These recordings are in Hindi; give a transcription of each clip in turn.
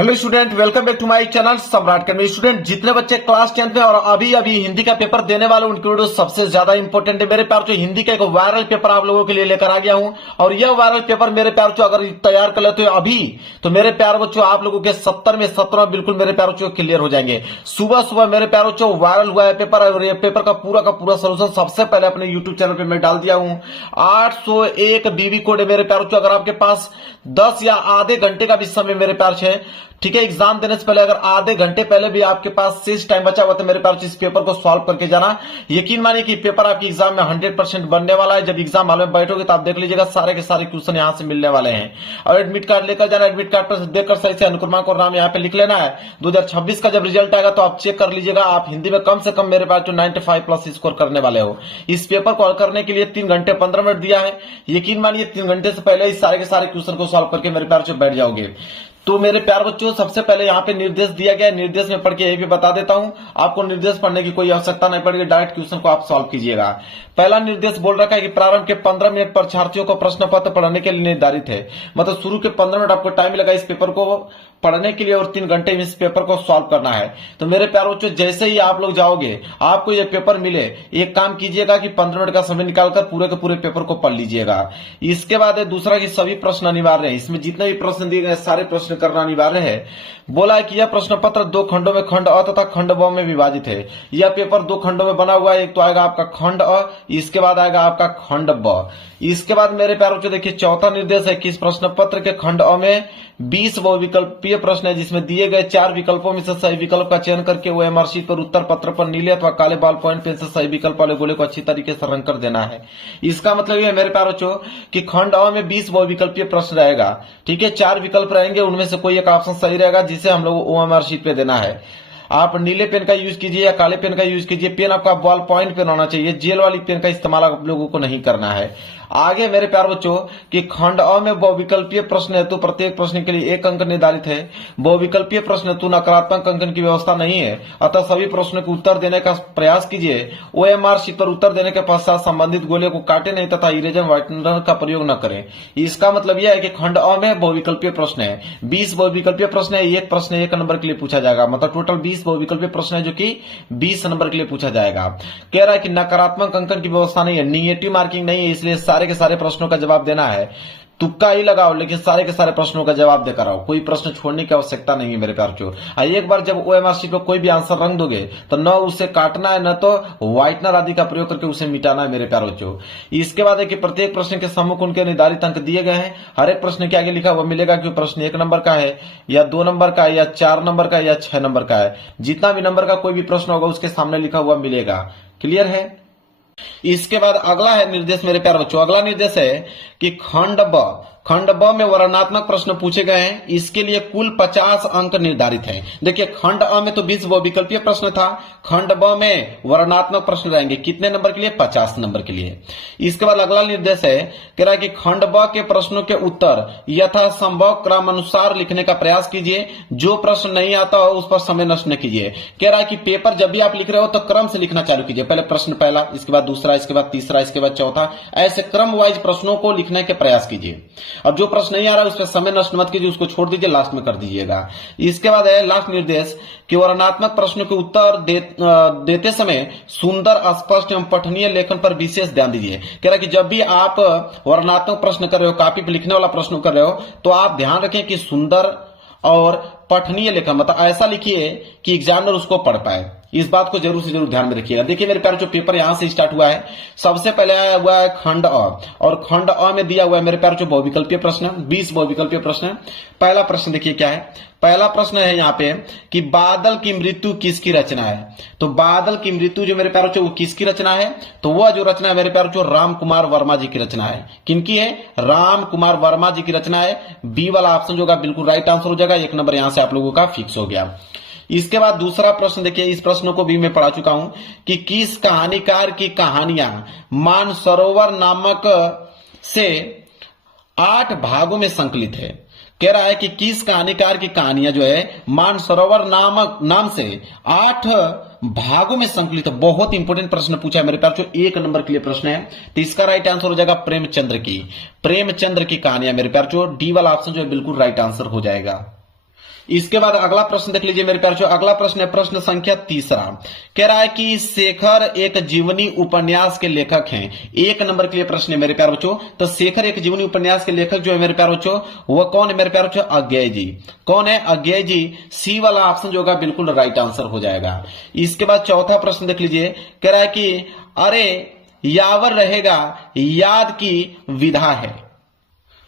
Hello student, welcome back to my channel Samrat academy. Student, जितने बच्चे क्लास 10 में और अभी अभी हिंदी का पेपर देने वाले उनके वीडियो सबसे ज्यादा इंपॉर्टेंट है मेरे प्यार। जो हिंदी का एक वायरल पेपर आप लोगों के लिए लेकर आ गया हूं और यह वायरल पेपर मेरे प्यार जो अगर तैयार कर लेते हो अभी तो मेरे प्यार बच्चों आप लोगों के 70 में 17 बिल्कुल मेरे प्यार बच्चों क्लियर हो जाएंगे। सुबह सुबह मेरे प्यार बच्चों वायरल हुआ है पेपर और ये पेपर का पूरा सोल्यूशन सबसे पहले अपने यूट्यूब चैनल पर मैं डाल दिया हूं। 801 बीबी कोड है मेरे प्यार बच्चों। अगर आपके पास 10 या आधे घंटे का भी समय मेरे प्यार है, ठीक है, एग्जाम देने से पहले अगर आधे घंटे पहले भी आपके पास शेष टाइम बचा हुआ तो मेरे पास इस पेपर को सॉल्व करके जाना। यकीन मानिए कि पेपर आपके एग्जाम में 100% बनने वाला है। जब एग्जाम हॉल में बैठोगे तो आप देख लीजिएगा सारे के सारे क्वेश्चन यहां से मिलने वाले हैं। और एडमिट कार्ड लेकर जाना, एडमिट कार्ड पर देखकर सही से अनुक्रमांक और नाम यहाँ पे लिख लेना है। 2026 का जब रिजल्ट आएगा तो आप चेक कर लीजिएगा, आप हिंदी में कम से कम मेरे पास जो 95+ स्कोर करने वाले हो। इस पेपर को हल करने के लिए 3 घंटे 15 मिनट दिया है। यकीन मानिए 3 घंटे से पहले इस सारे के सारे क्वेश्चन को सॉल्व करके मेरे प्यार से बैठ जाओगे। तो मेरे प्यार बच्चों सबसे पहले यहाँ पे निर्देश दिया गया है, निर्देश में पढ़ के ये भी बता देता हूं, आपको निर्देश पढ़ने की कोई आवश्यकता नहीं पड़ेगी, डायरेक्ट क्वेश्चन को आप सॉल्व कीजिएगा। पहला निर्देश बोल रखा है कि प्रारंभ के 15 मिनट परीक्षार्थियों को प्रश्न पत्र पढ़ने के लिए निर्धारित है। मतलब शुरू के 15 मिनट आपको टाइम लगा इस पेपर को पढ़ने के लिए और 3 घंटे में इस पेपर को सॉल्व करना है। तो मेरे प्यार बच्चों जैसे ही आप लोग जाओगे आपको ये पेपर मिले, एक काम कीजिएगा कि 15 मिनट का समय निकालकर पूरे के पूरे पेपर को पढ़ लीजिएगा। इसके बाद है दूसरा कि सभी प्रश्न अनिवार्य है। इसमें जितने भी प्रश्न दिए गए सारे प्रश्न करना अनिवार्य है। बोला है कि यह प्रश्न पत्र 2 खंडों में खंड अ तथा खंड ब में विभाजित है। यह पेपर 2 खंडों में बना हुआ है। एक तो आएगा आपका खंड अ, इसके बाद आएगा आपका खंड ब। इसके बाद मेरे प्यार बच्चों देखिए चौथा निर्देश है कि इस प्रश्न पत्र के खंड अ में 20 बहुविकल्पीय प्रश्न है, जिसमें दिए गए 4 विकल्पों में से सही विकल्प का चयन करके ओएमआर शीट पर उत्तर पत्र पर नीले अथवा काले बॉल पॉइंट पेन से सही विकल्प वाले गोले को अच्छी तरीके से रंग कर देना है। इसका मतलब ये है मेरे प्यार बच्चों कि खंड अ में 20 बहुविकल्पीय प्रश्न रहेगा, ठीक है, 4 विकल्प रहेंगे, उनमें से कोई एक ऑप्शन सही रहेगा जिसे हम लोग ओएमआर शीट पे देना है। आप नीले पेन का यूज कीजिए या काले पेन का यूज कीजिए, पेन आपका बॉल पॉइंट पेन होना चाहिए, जेल वाली पेन का इस्तेमाल आप लोगों को नहीं करना है। आगे मेरे प्यार बच्चों कि खंड अ में बहुविकल्पीय प्रश्न हेतु प्रत्येक प्रश्न के लिए 1 अंक निर्धारित है। बहुविकल्पीय प्रश्न हेतु नकारात्मक अंकन की व्यवस्था नहीं है, अतः सभी प्रश्नों को उत्तर देने का प्रयास कीजिए। ओएमआर शीट पर उत्तर देने के पश्चात संबंधित गोले को काटे नहीं तथा इरेजर व्हाइटनर का प्रयोग न करें। इसका मतलब यह है कि खंड अ में बहुविकल्पीय प्रश्न है, 20 बहुविकल्पीय प्रश्न है, एक प्रश्न 1 नंबर के लिए पूछा जाएगा, मतलब टोटल 20 बहुविकल्पीय प्रश्न है जो कि 20 नंबर के लिए पूछा जाएगा। कह रहा है कि नकारात्मक अंकन की व्यवस्था नहीं है, निगेटिव मार्किंग नहीं है, इसलिए सारे के सारे प्रश्नों का जवाब देना है। तुक्का ही लगाओ लेकिन सारे के सारे प्रश्नों का जवाब देकर आओ, कोई प्रश्न छोड़ने की आवश्यकता नहीं है मेरे प्यार बच्चों। एक बार जब ओएमआर शीट पर कोई भी आंसर रंग दोगे तो न उसे काटना है न तो व्हाइटनर आदि का प्रयोग करके उसे मिटाना है मेरे प्यार बच्चों। इसके बाद है कि प्रत्येक प्रश्न के सम्मुख उनके निर्धारित अंक दिए गए हैं। हर एक प्रश्न के आगे लिखा हुआ मिलेगा कि प्रश्न 1 नंबर का है या 2 नंबर का है या 4 नंबर का है या 6 नंबर का है। जितना भी नंबर का कोई भी प्रश्न होगा उसके सामने लिखा हुआ मिलेगा। क्लियर है? इसके बाद अगला है निर्देश मेरे प्यार बच्चों, अगला निर्देश है कि खंड ब में वर्णनात्मक प्रश्न पूछे गए हैं। इसके लिए कुल 50 अंक निर्धारित हैं। देखिए खंड अ में तो 20 बहुविकल्पीय प्रश्न था, खंड ब में वर्णनात्मक प्रश्न रहेंगे कितने नंबर के लिए? 50 नंबर के लिए। इसके बाद अगला निर्देश है कह रहा है कि खंड ब के प्रश्नों के उत्तर यथासंभव क्रमानुसार लिखने का प्रयास कीजिए। जो प्रश्न नहीं आता हो उस पर समय नष्ट न कीजिए। कह रहा है कि पेपर जब भी आप लिख रहे हो तो क्रम से लिखना चालू कीजिए, पहले प्रश्न पहला, इसके बाद दूसरा, इसके बाद तीसरा, इसके बाद चौथा, ऐसे क्रम वाइज प्रश्नों को लिखने के प्रयास कीजिए। अब जो प्रश्न नहीं आ रहा है उस पर समय नष्ट मत कीजिए, उसको छोड़ दीजिए, लास्ट में कर दीजिएगा। इसके बाद है लास्ट निर्देश कि वर्णनात्मक प्रश्नों के उत्तर देते समय सुंदर, स्पष्ट एवं पठनीय लेखन पर विशेष ध्यान दीजिए। कह रहा है कि जब भी आप वर्णनात्मक प्रश्न कर रहे हो, कॉपी पर लिखने वाला प्रश्न कर रहे हो, तो आप ध्यान रखें कि सुंदर और पठनीय लेखन, मतलब ऐसा लिखिए कि एग्जामिनर उसको पढ़ पाए। इस बात को जरूर से जरूर ध्यान में रखिएगा। देखिए मेरे प्यारे जो पेपर यहां से स्टार्ट हुआ है, सबसे पहले आया हुआ है खंड अ, और खंड अ में दिया हुआ है मेरे प्यारे जो बहुविकल्पीय प्रश्न, 20 बहुविकल्पीय प्रश्न। पहला प्रश्न देखिए क्या है, पहला प्रश्न है यहाँ पे कि बादल की मृत्यु किसकी रचना है। तो बादल की मृत्यु जो मेरे प्यारे वो किसकी रचना है? तो वह जो रचना है मेरे प्यारे जो राम कुमार वर्मा जी की रचना है। किनकी है? राम कुमार वर्मा जी की रचना है। बी वाला ऑप्शन जो होगा बिल्कुल राइट आंसर हो जाएगा, 1 नंबर यहां से आप लोगों का फिक्स हो गया। इसके बाद दूसरा प्रश्न देखिए, इस प्रश्न को भी मैं पढ़ा चुका हूं कि किस कहानीकार की कहानियां मानसरोवर नामक से 8 भागों में संकलित है। कह रहा है कि किस कहानीकार की कहानियां जो है मानसरोवर नाम से 8 भागों में संकलित है। बहुत इंपॉर्टेंट प्रश्न पूछा है मेरे पास, जो 1 नंबर के लिए प्रश्न है। तो इसका राइट आंसर हो जाएगा प्रेमचंद्र की कहानियां मेरे प्यार, जो डी वाला ऑप्शन जो है बिल्कुल राइट आंसर हो जाएगा। इसके बाद अगला प्रश्न देख लीजिए मेरे प्यारे। अगला प्रश्न है प्रश्न संख्या 3 कह रहा है कि शेखर एक जीवनी उपन्यास के लेखक हैं। 1 नंबर के लिए प्रश्न है मेरे प्यारे बच्चों। तो शेखर एक जीवनी उपन्यास के लेखक जो है मेरे प्यारे बच्चों वह कौन है मेरे प्यारे बच्चों? अज्ञेय जी। कौन है? अज्ञेय जी। सी वाला ऑप्शन जो होगा बिल्कुल राइट आंसर हो जाएगा। इसके बाद चौथा प्रश्न देख लीजिए, कह रहा है कि अरे यावर रहेगा याद की विधा है,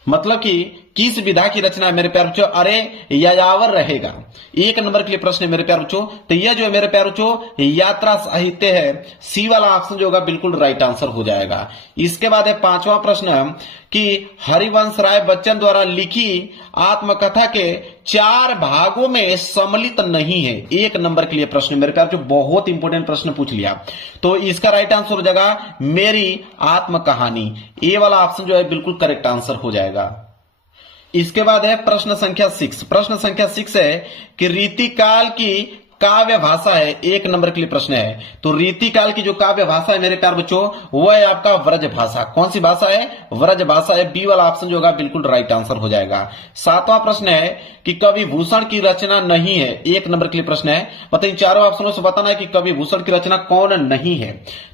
मतलब कि किस विधा की रचना है मेरे प्यारे बच्चों? अरे यायावर रहेगा। 1 नंबर के लिए प्रश्न है मेरे प्यारे बच्चों। तो यह जो है मेरे प्यारे बच्चों यात्रा साहित्य है। सी वाला ऑप्शन जो होगा बिल्कुल राइट आंसर हो जाएगा। इसके बाद है 5वां प्रश्न कि हरिवंश राय बच्चन द्वारा लिखी आत्मकथा के 4 भागों में सम्मिलित नहीं है। 1 नंबर के लिए प्रश्न मेरे प्यारे बच्चों, बहुत इंपॉर्टेंट प्रश्न पूछ लिया। तो इसका राइट आंसर हो जाएगा मेरी आत्मकहानी। ए वाला ऑप्शन जो है बिल्कुल करेक्ट आंसर हो जाएगा। इसके बाद है प्रश्न संख्या 6। प्रश्न संख्या 6 है कि रीतिकाल की काव्य भाषा है। 1 नंबर के लिए प्रश्न है। तो रीतिकाल की जो काव्य भाषा है मेरे प्यारे बच्चों वह है आपका व्रज भाषा। कौन सी भाषा है? व्रज भाषा है। बी वाला ऑप्शन जो होगा बिल्कुल राइट आंसर हो जाएगा। 7वां प्रश्न है कि कवि भूषण की रचना नहीं है। 1 नंबर के लिए प्रश्न है। मतलब इन चारों ऑप्शनों से बताना है कि कवि भूषण की रचना कौन नहीं है।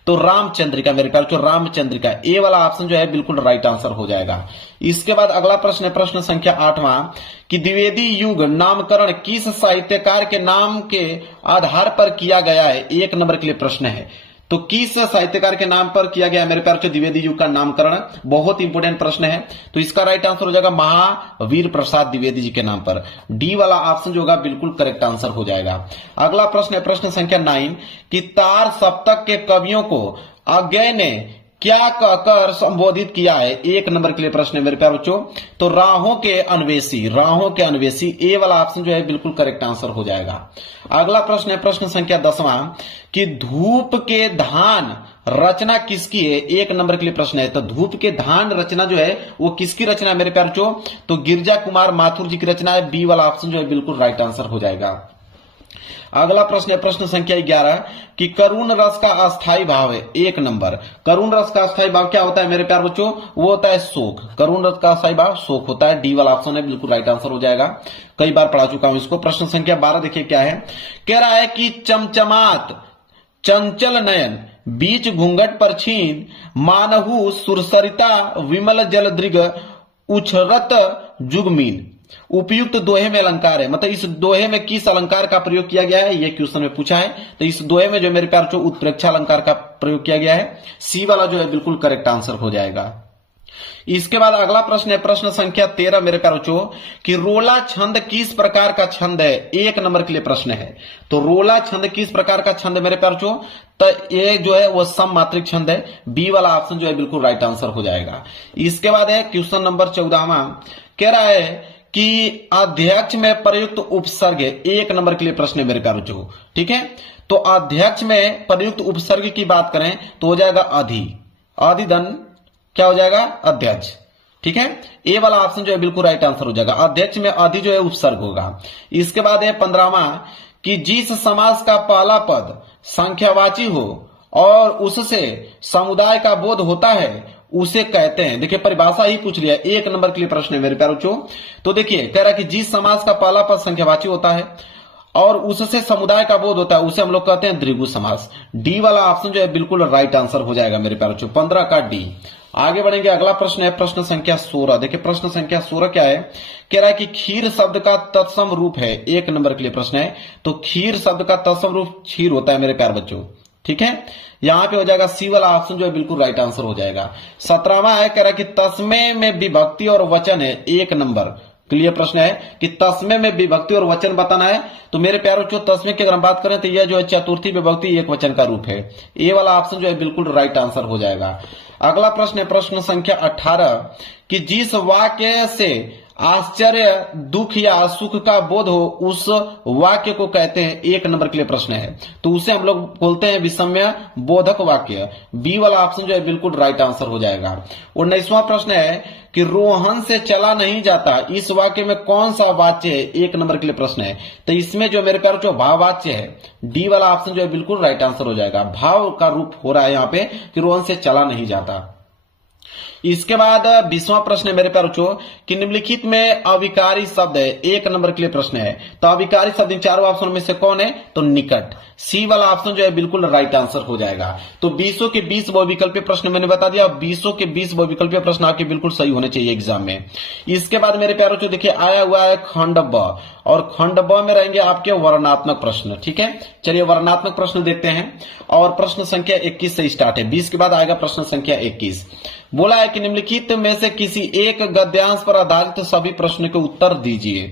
तो रामचंद्रिका मेरे प्यारे बच्चों, रामचंद्रिका। ए वाला ऑप्शन जो है बिल्कुल राइट आंसर हो जाएगा। इसके बाद अगला प्रश्न है प्रश्न संख्या 8वां कि द्विवेदी युग नामकरण किस साहित्यकार के नाम के आधार पर किया गया है। 1 नंबर के लिए प्रश्न है। तो किस साहित्यकार के नाम पर किया गया मेरे प्यारे द्विवेदी युग का नामकरण? बहुत इंपोर्टेंट प्रश्न है। तो इसका राइट आंसर हो जाएगा महावीर प्रसाद द्विवेदी जी के नाम पर। डी वाला ऑप्शन जो होगा बिल्कुल करेक्ट आंसर हो जाएगा। अगला प्रश्न है प्रश्न संख्या 9 कि तार सप्तक के कवियों को अज्ञेय ने क्या कहकर संबोधित किया है। 1 नंबर के लिए प्रश्न है मेरे प्यारे बच्चों। तो राहों के अन्वेषी, राहों के अन्वेषी। ए वाला ऑप्शन जो है बिल्कुल करेक्ट आंसर हो जाएगा। अगला प्रश्न है प्रश्न संख्या 10वां कि धूप के धान रचना किसकी है। 1 नंबर के लिए प्रश्न है। तो धूप के धान रचना जो है वो किसकी रचना है मेरे प्यारे बच्चों? तो गिरजा कुमार माथुर जी की रचना है। बी वाला ऑप्शन जो है बिल्कुल राइट आंसर हो जाएगा। अगला प्रश्न है प्रश्न संख्या 11 कि करुण रस का अस्थाई भाव है। 1 नंबर। करुण रस का अस्थाई भाव क्या होता है मेरे प्यारे बच्चों? वो होता है शोक। करुण रस का अस्थाई भाव शोक होता है। डी वाला ऑप्शन है बिल्कुल राइट आंसर हो जाएगा। कई बार पढ़ा चुका हूं इसको। प्रश्न संख्या 12 देखिए क्या है। कह रहा है कि चमचमात चंचल नयन बीच घूंघट पर छीन मानहु सुरसरिता विमल जल दृग उछरत जुगमीन। उपयुक्त दोहे में अलंकार है। मतलब इस दोहे में किस अलंकार का प्रयोग किया गया है ये क्वेश्चन में पूछा है। तो इस दोहे में जो मेरे प्यार जो उत्प्रेक्षा अलंकार का प्रयोग किया गया है। सी वाला जो है बिल्कुल करेक्ट आंसर हो जाएगा। इसके बाद अगला प्रश्न है प्रश्न संख्या 13 मेरे प्यारे बच्चों कि रोला छंद किस प्रकार का छंद है। 1 नंबर के लिए प्रश्न है। तो रोला छंद किस प्रकार का छंद है मेरे प्यारे बच्चों? तो ये जो है वो सममात्रिक छंद है। बी वाला ऑप्शन जो है बिल्कुल राइट आंसर हो जाएगा। इसके बाद है क्वेश्चन नंबर 14वां कह रहा है कि अध्यक्ष में प्रयुक्त उपसर्ग। 1 नंबर के लिए प्रश्न है मेरे प्यारे बच्चों। ठीक है। तो अध्यक्ष में प्रयुक्त उपसर्ग की बात करें तो हो जाएगा अधि। अधिधन क्या हो जाएगा? अध्यक्ष। ठीक है। ए वाला ऑप्शन जो है बिल्कुल राइट आंसर हो जाएगा। अध्यक्ष में अधि जो है उपसर्ग होगा। इसके बाद है 15वां कि जिस समास का पहला पद संख्यावाची हो और उससे समुदाय का बोध होता है उसे कहते हैं। देखिए परिभाषा ही पूछ लिया। 1 नंबर के लिए प्रश्न है मेरे प्यारे बच्चों। तो देखिए कह रहा है कि जिस समास का पहला पद संख्यावाची होता है और उससे समुदाय का बोध होता है उसे हम लोग कहते हैं द्विगु समास। डी वाला ऑप्शन जो है बिल्कुल राइट आंसर हो जाएगा मेरे प्यारे बच्चों। 15 का डी। आगे बढ़ेंगे। अगला प्रश्न है प्रश्न संख्या 16। देखिए प्रश्न संख्या 16 क्या है। कह रहा है कि खीर शब्द का तत्सम रूप है। 1 नंबर के लिए प्रश्न है। तो खीर शब्द का तत्सम रूप क्षीर होता है मेरे प्यारे बच्चों। ठीक है। यहां पे हो जाएगा सी वाला ऑप्शन जो है बिल्कुल राइट आंसर हो जाएगा। 17वां है कह रहा है कि तस्मे में विभक्ति और वचन है। 1 नंबर क्लियर प्रश्न है कि तस्मे में विभक्ति और वचन बताना है। तो मेरे प्यारे बच्चों तस्मे की अगर हम बात करें तो यह जो है चतुर्थी विभक्ति एक वचन का रूप है। ए वाला ऑप्शन जो है बिल्कुल राइट आंसर हो जाएगा। अगला प्रश्न है प्रश्न संख्या 18 कि जिस वाक्य से आश्चर्य दुख या सुख का बोध हो उस वाक्य को कहते हैं। 1 नंबर के लिए प्रश्न है। तो उसे हम लोग बोलते हैं विषम्य बोधक वाक्य। बी वाला ऑप्शन जो है बिल्कुल राइट आंसर हो जाएगा। 19वां प्रश्न है कि रोहन से चला नहीं जाता इस वाक्य में कौन सा वाच्य है। 1 नंबर के लिए प्रश्न है। तो इसमें जो मेरे प्यारे जो भाववाच्य है डी वाला ऑप्शन जो है बिल्कुल राइट आंसर हो जाएगा। भाव का रूप हो रहा है यहाँ पे कि रोहन से चला नहीं जाता। इसके बाद 20वां प्रश्न है मेरे प्यारे बच्चों कि निम्नलिखित में अविकारी शब्द है, 1 नंबर के लिए प्रश्न है। तो अविकारी शब्द इन चारों ऑप्शन में से कौन है? तो निकट, सी वाला ऑप्शन जो है बिल्कुल राइट आंसर हो जाएगा। तो 20 के 20 बहुविकल्पीय प्रश्न मैंने बता दिया, 20 के 20 बहुविकल्पीय प्रश्न आपके बिल्कुल सही होने चाहिए एग्जाम में। इसके बाद मेरे प्यारे बच्चों देखिए आया हुआ है खंड ब, और खंड ब में रहेंगे आपके वर्णनात्मक प्रश्न। ठीक है, चलिए वर्णनात्मक प्रश्न देखते हैं। और प्रश्न संख्या 21 से स्टार्ट है, 20 के बाद आएगा प्रश्न संख्या 21। बोला है कि निम्नलिखित में से किसी एक गद्यांश पर आधारित सभी प्रश्न के उत्तर दीजिए।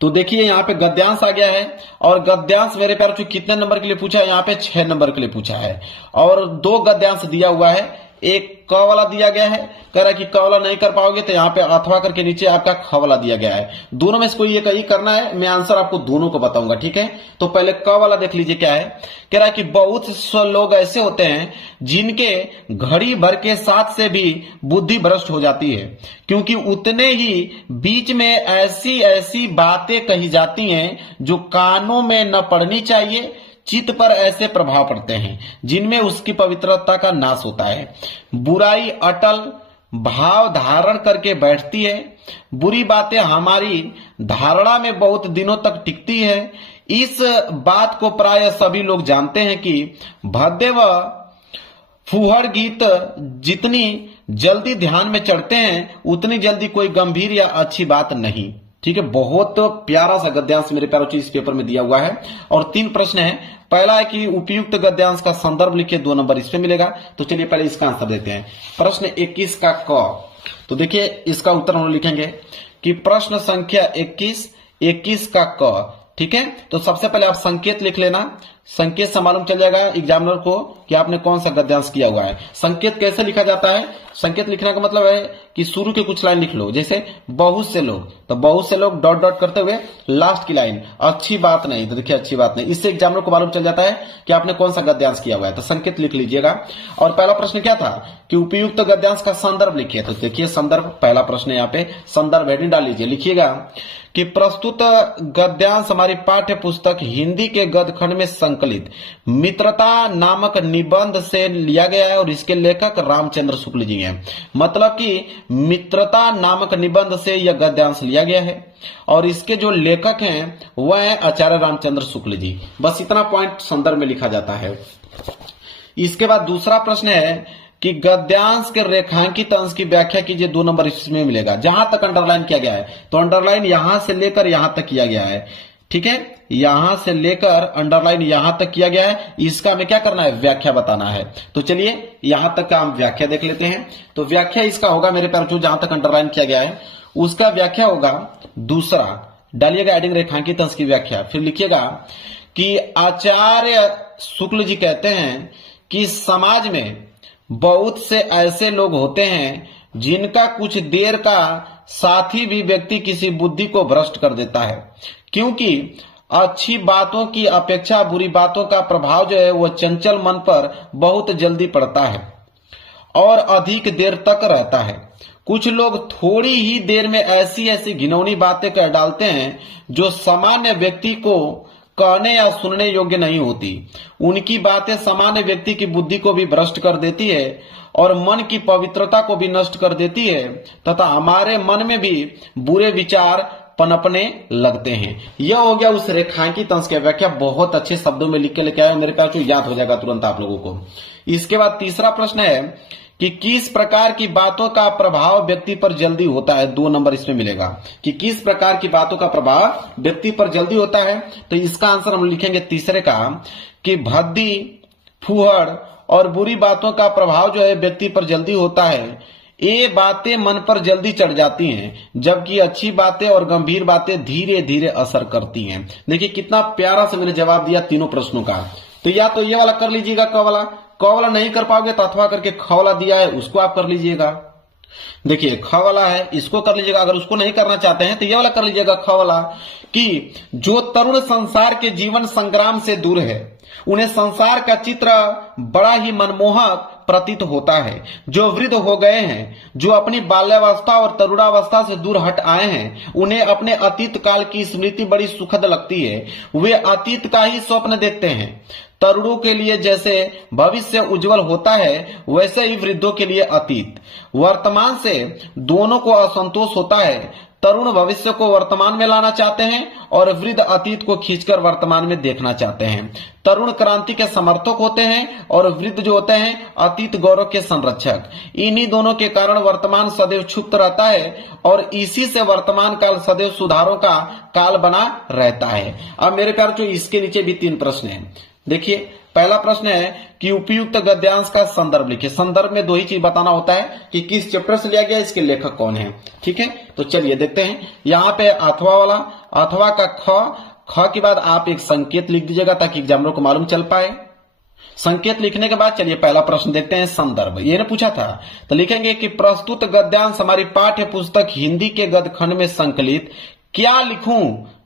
तो देखिए यहाँ पे गद्यांश आ गया है, और गद्यांश मेरे प्यारे बच्चों कितने नंबर के लिए पूछा है? यहाँ पे 6 नंबर के लिए पूछा है, और 2 गद्यांश दिया हुआ है, एक क वाला दिया गया है, कह रहा है कि क वाला नहीं कर पाओगे तो यहाँ पे अथवा करके नीचे आपका ख वाला दिया गया है। दोनों में से कोई एक ही करना है, मैं आंसर आपको दोनों को बताऊंगा। ठीक है, तो पहले क वाला देख लीजिए क्या है। कह रहा है कि बहुत से लोग ऐसे होते हैं जिनके घड़ी भर के साथ से भी बुद्धि भ्रष्ट हो जाती है, क्योंकि उतने ही बीच में ऐसी ऐसी बातें कही जाती हैं जो कानों में न पड़नी चाहिए, चित्त पर ऐसे प्रभाव पड़ते हैं जिनमें उसकी पवित्रता का नाश होता है। बुराई अटल भाव धारण करके बैठती है, बुरी बातें हमारी धारणा में बहुत दिनों तक टिकती है। इस बात को प्राय सभी लोग जानते हैं कि भद्दे व फूहड़ गीत जितनी जल्दी ध्यान में चढ़ते हैं उतनी जल्दी कोई गंभीर या अच्छी बात नहीं। ठीक है, बहुत प्यारा सा गद्यांश मेरे प्यारों इस पेपर में दिया हुआ है, और 3 प्रश्न है। पहला है कि उपयुक्त गद्यांश का संदर्भ लिखिए, 2 नंबर इस पे मिलेगा। तो चलिए पहले इसका आंसर देते हैं। प्रश्न 21 का क, तो देखिए इसका उत्तर हम लिखेंगे कि प्रश्न संख्या 21 का क। ठीक है, तो सबसे पहले आप संकेत लिख लेना, संकेत से मालूम चल जाएगा एग्जामिनर को कि आपने कौन सा गद्यांश किया हुआ है। संकेत कैसे लिखा जाता है? संकेत लिखने का मतलब है कि शुरू के कुछ लाइन लिख लो, जैसे बहुत से लोग, तो बहुत से लोग डॉट डॉट करते हुए लास्ट की लाइन अच्छी बात नहीं, तो देखिए अच्छी बात नहीं, इससे एग्जामिनर को मालूम चल जाता है कि आपने कौन सा गद्यांश किया हुआ है। तो संकेत लिख लीजिएगा। और पहला प्रश्न क्या था कि उपयुक्त गद्यांश का संदर्भ लिखिए। तो देखिए संदर्भ, पहला प्रश्न यहाँ पे संदर्भ हेडिंग डाल लीजिए, लिखिएगा कि प्रस्तुत गद्यांश हमारी पाठ्य पुस्तक हिंदी के गद्य खंड में संकलित मित्रता नामक निबंध से लिया गया है, और इसके लेखक रामचंद्र शुक्ल जी हैं। मतलब कि मित्रता नामक निबंध से यह गद्यांश लिया गया है, और इसके जो लेखक हैं वह है आचार्य रामचंद्र शुक्ल जी। बस इतना पॉइंट संदर्भ में लिखा जाता है। इसके बाद दूसरा प्रश्न है कि गद्यांश के रेखांकित अंश की व्याख्या कीजिए, 2 नंबर इसमें मिलेगा। जहां तक अंडरलाइन किया गया है, तो अंडरलाइन यहां से लेकर यहां तक किया गया है। ठीक है, यहां से लेकर अंडरलाइन यहां तक किया गया है, इसका हमें क्या करना है? व्याख्या बताना है। तो चलिए यहां तक का हम व्याख्या देख लेते हैं। तो व्याख्या इसका होगा मेरे प्यारे, जहां तक अंडरलाइन किया गया है उसका व्याख्या होगा दूसरा, डालिएगा एडिंग रेखांकित अंश की व्याख्या, फिर लिखिएगा कि आचार्य शुक्ल जी कहते हैं कि समाज में बहुत से ऐसे लोग होते हैं जिनका कुछ देर का साथी भी व्यक्ति किसी बुद्धि को भ्रष्ट कर देता है, क्योंकि अच्छी बातों की अपेक्षा बुरी बातों का प्रभाव जो है वो चंचल मन पर बहुत जल्दी पड़ता है और अधिक देर तक रहता है। कुछ लोग थोड़ी ही देर में ऐसी ऐसी घिनौनी बातें कह डालते हैं जो सामान्य व्यक्ति को कहने या सुनने योग्य नहीं होती। उनकी बातें सामान्य व्यक्ति की बुद्धि को भी भ्रष्ट कर देती है और मन की पवित्रता को भी नष्ट कर देती है, तथा हमारे मन में भी बुरे विचार पनपने लगते हैं। यह हो गया उस रेखांकित अंश की व्याख्या, बहुत अच्छे शब्दों में लिख के लेके आए, मेरे पास याद हो जाएगा तुरंत आप लोगों को। इसके बाद तीसरा प्रश्न है कि किस प्रकार की बातों का प्रभाव व्यक्ति पर जल्दी होता है, 2 नंबर इसमें मिलेगा कि किस प्रकार की बातों का प्रभाव व्यक्ति पर जल्दी होता है। तो इसका आंसर हम लिखेंगे तीसरे का कि भद्दी फूहड़ और बुरी बातों का प्रभाव जो है व्यक्ति पर जल्दी होता है। ये बातें मन पर जल्दी चढ़ जाती हैं, जबकि अच्छी बातें और गंभीर बातें धीरे धीरे असर करती हैं। देखिए कितना प्यारा से मैंने जवाब दिया तीनों प्रश्नों का। तो या तो ये वाला कर लीजिएगा, क वाला नहीं कर पाओगे तो अथवा करके ख वाला दिया है उसको आप कर लीजिएगा। देखिए ख वाला है इसको कर लीजिएगा, अगर उसको नहीं करना चाहते हैं तो ये वाला कर लीजिएगा ख वाला, कि जो तरुण संसार के जीवन संग्राम से दूर है उन्हें संसार का चित्र बड़ा ही मनमोहक प्रतीत होता है। जो वृद्ध हो गए हैं, जो अपनी बाल्यावस्था और तरुणावस्था से दूर हट आए हैं, उन्हें अपने अतीत काल की स्मृति बड़ी सुखद लगती है। वे अतीत का ही स्वप्न देखते हैं। तरुणों के लिए जैसे भविष्य उज्जवल होता है, वैसे ही वृद्धों के लिए अतीत। वर्तमान से दोनों को असंतोष होता है। तरुण भविष्य को वर्तमान में लाना चाहते हैं और वृद्ध अतीत को खींचकर वर्तमान में देखना चाहते हैं। तरुण क्रांति के समर्थक होते हैं और वृद्ध जो होते हैं अतीत गौरव के संरक्षक। इन्हीं दोनों के कारण वर्तमान सदैव क्षुब्ध रहता है और इसी से वर्तमान काल सदैव सुधारों का काल बना रहता है। अब मेरे प्यार जो इसके नीचे भी 3 प्रश्न हैं। देखिए, पहला प्रश्न है कि उपयुक्त गद्यांश का संदर्भ लिखिए। संदर्भ में 2 ही चीज बताना होता है कि किस चैप्टर से लिया गया, इसके लेखक कौन है। ठीक है, तो चलिए देखते हैं। यहाँ पे अथवा वाला, अथवा का ख के बाद आप एक संकेत लिख दीजिएगा ताकि एग्जामिनर को मालूम चल पाए। संकेत लिखने के बाद चलिए पहला प्रश्न देखते हैं। संदर्भ ये ने पूछा था, तो लिखेंगे कि प्रस्तुत गद्यांश हमारी पाठ्य पुस्तक हिंदी के गद्यखंड में संकलित क्या लिखूं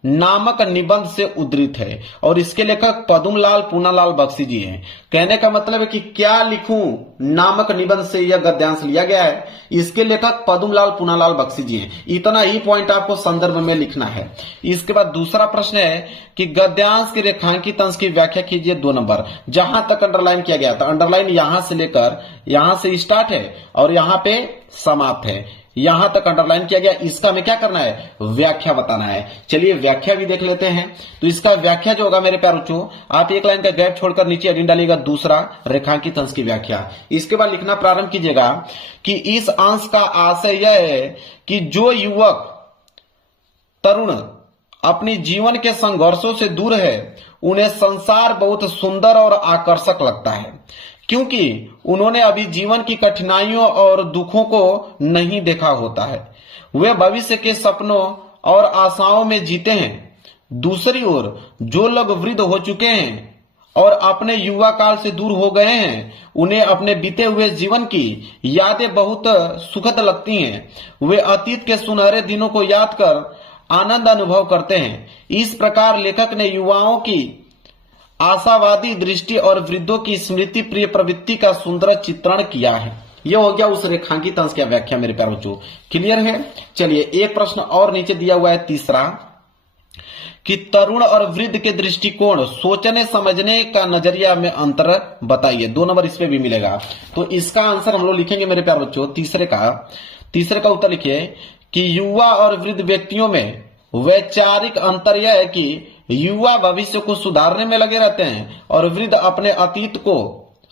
नामक निबंध से उद्धृत है और इसके लेखक पद्मलाल पूनालाल बख्शी जी हैं। कहने का मतलब है कि क्या लिखूं नामक निबंध से यह गद्यांश लिया गया है। इसके लेखक पद्मलाल पूनालाल बख्शी जी हैं। इतना ही पॉइंट आपको संदर्भ में लिखना है। इसके बाद दूसरा प्रश्न है कि गद्यांश के रेखांकित अंश की व्याख्या कीजिए। 2 नंबर। जहां तक अंडरलाइन किया गया था, अंडरलाइन यहां से लेकर यहां से स्टार्ट है और यहां पे समाप्त है। यहां तक अंडरलाइन किया गया, इसका हमें क्या करना है, व्याख्या बताना है। चलिए व्याख्या भी देख लेते हैं। तो इसका व्याख्या जो होगा मेरे प्यारे बच्चों, आप एक लाइन का गैप छोड़कर नीचे एडिंग डालिएगा, दूसरा रेखांकित अंश की व्याख्या। इसके बाद लिखना प्रारंभ कीजिएगा कि इस अंश का आशय यह है कि जो युवक तरुण अपनी जीवन के संघर्षों से दूर है, उन्हें संसार बहुत सुंदर और आकर्षक लगता है, क्योंकि उन्होंने अभी जीवन की कठिनाइयों और दुखों को नहीं देखा होता है। वे भविष्य के सपनों और आशाओं में जीते हैं। दूसरी ओर जो लोग वृद्ध हो चुके हैं और अपने युवा काल से दूर हो गए हैं, उन्हें अपने बीते हुए जीवन की यादें बहुत सुखद लगती हैं। वे अतीत के सुनहरे दिनों को याद कर आनंद अनुभव करते हैं। इस प्रकार लेखक ने युवाओं की आशावादी दृष्टि और वृद्धों की स्मृति प्रिय प्रवृत्ति का सुंदर चित्रण किया है। यह हो गया उस रेखांकित अंश की व्याख्या मेरे प्यारे बच्चों। क्लियर है। चलिए एक प्रश्न और नीचे दिया हुआ है, तीसरा, कि तरुण और वृद्ध के दृष्टिकोण, सोचने समझने का नजरिया में अंतर बताइए। 2 नंबर इस पे भी मिलेगा। तो इसका आंसर हम लोग लिखेंगे मेरे प्यारे बच्चों, तीसरे का उत्तर लिखिए कि युवा और वृद्ध व्यक्तियों में वैचारिक अंतर यह है कि युवा भविष्य को सुधारने में लगे रहते हैं और वृद्ध अपने अतीत को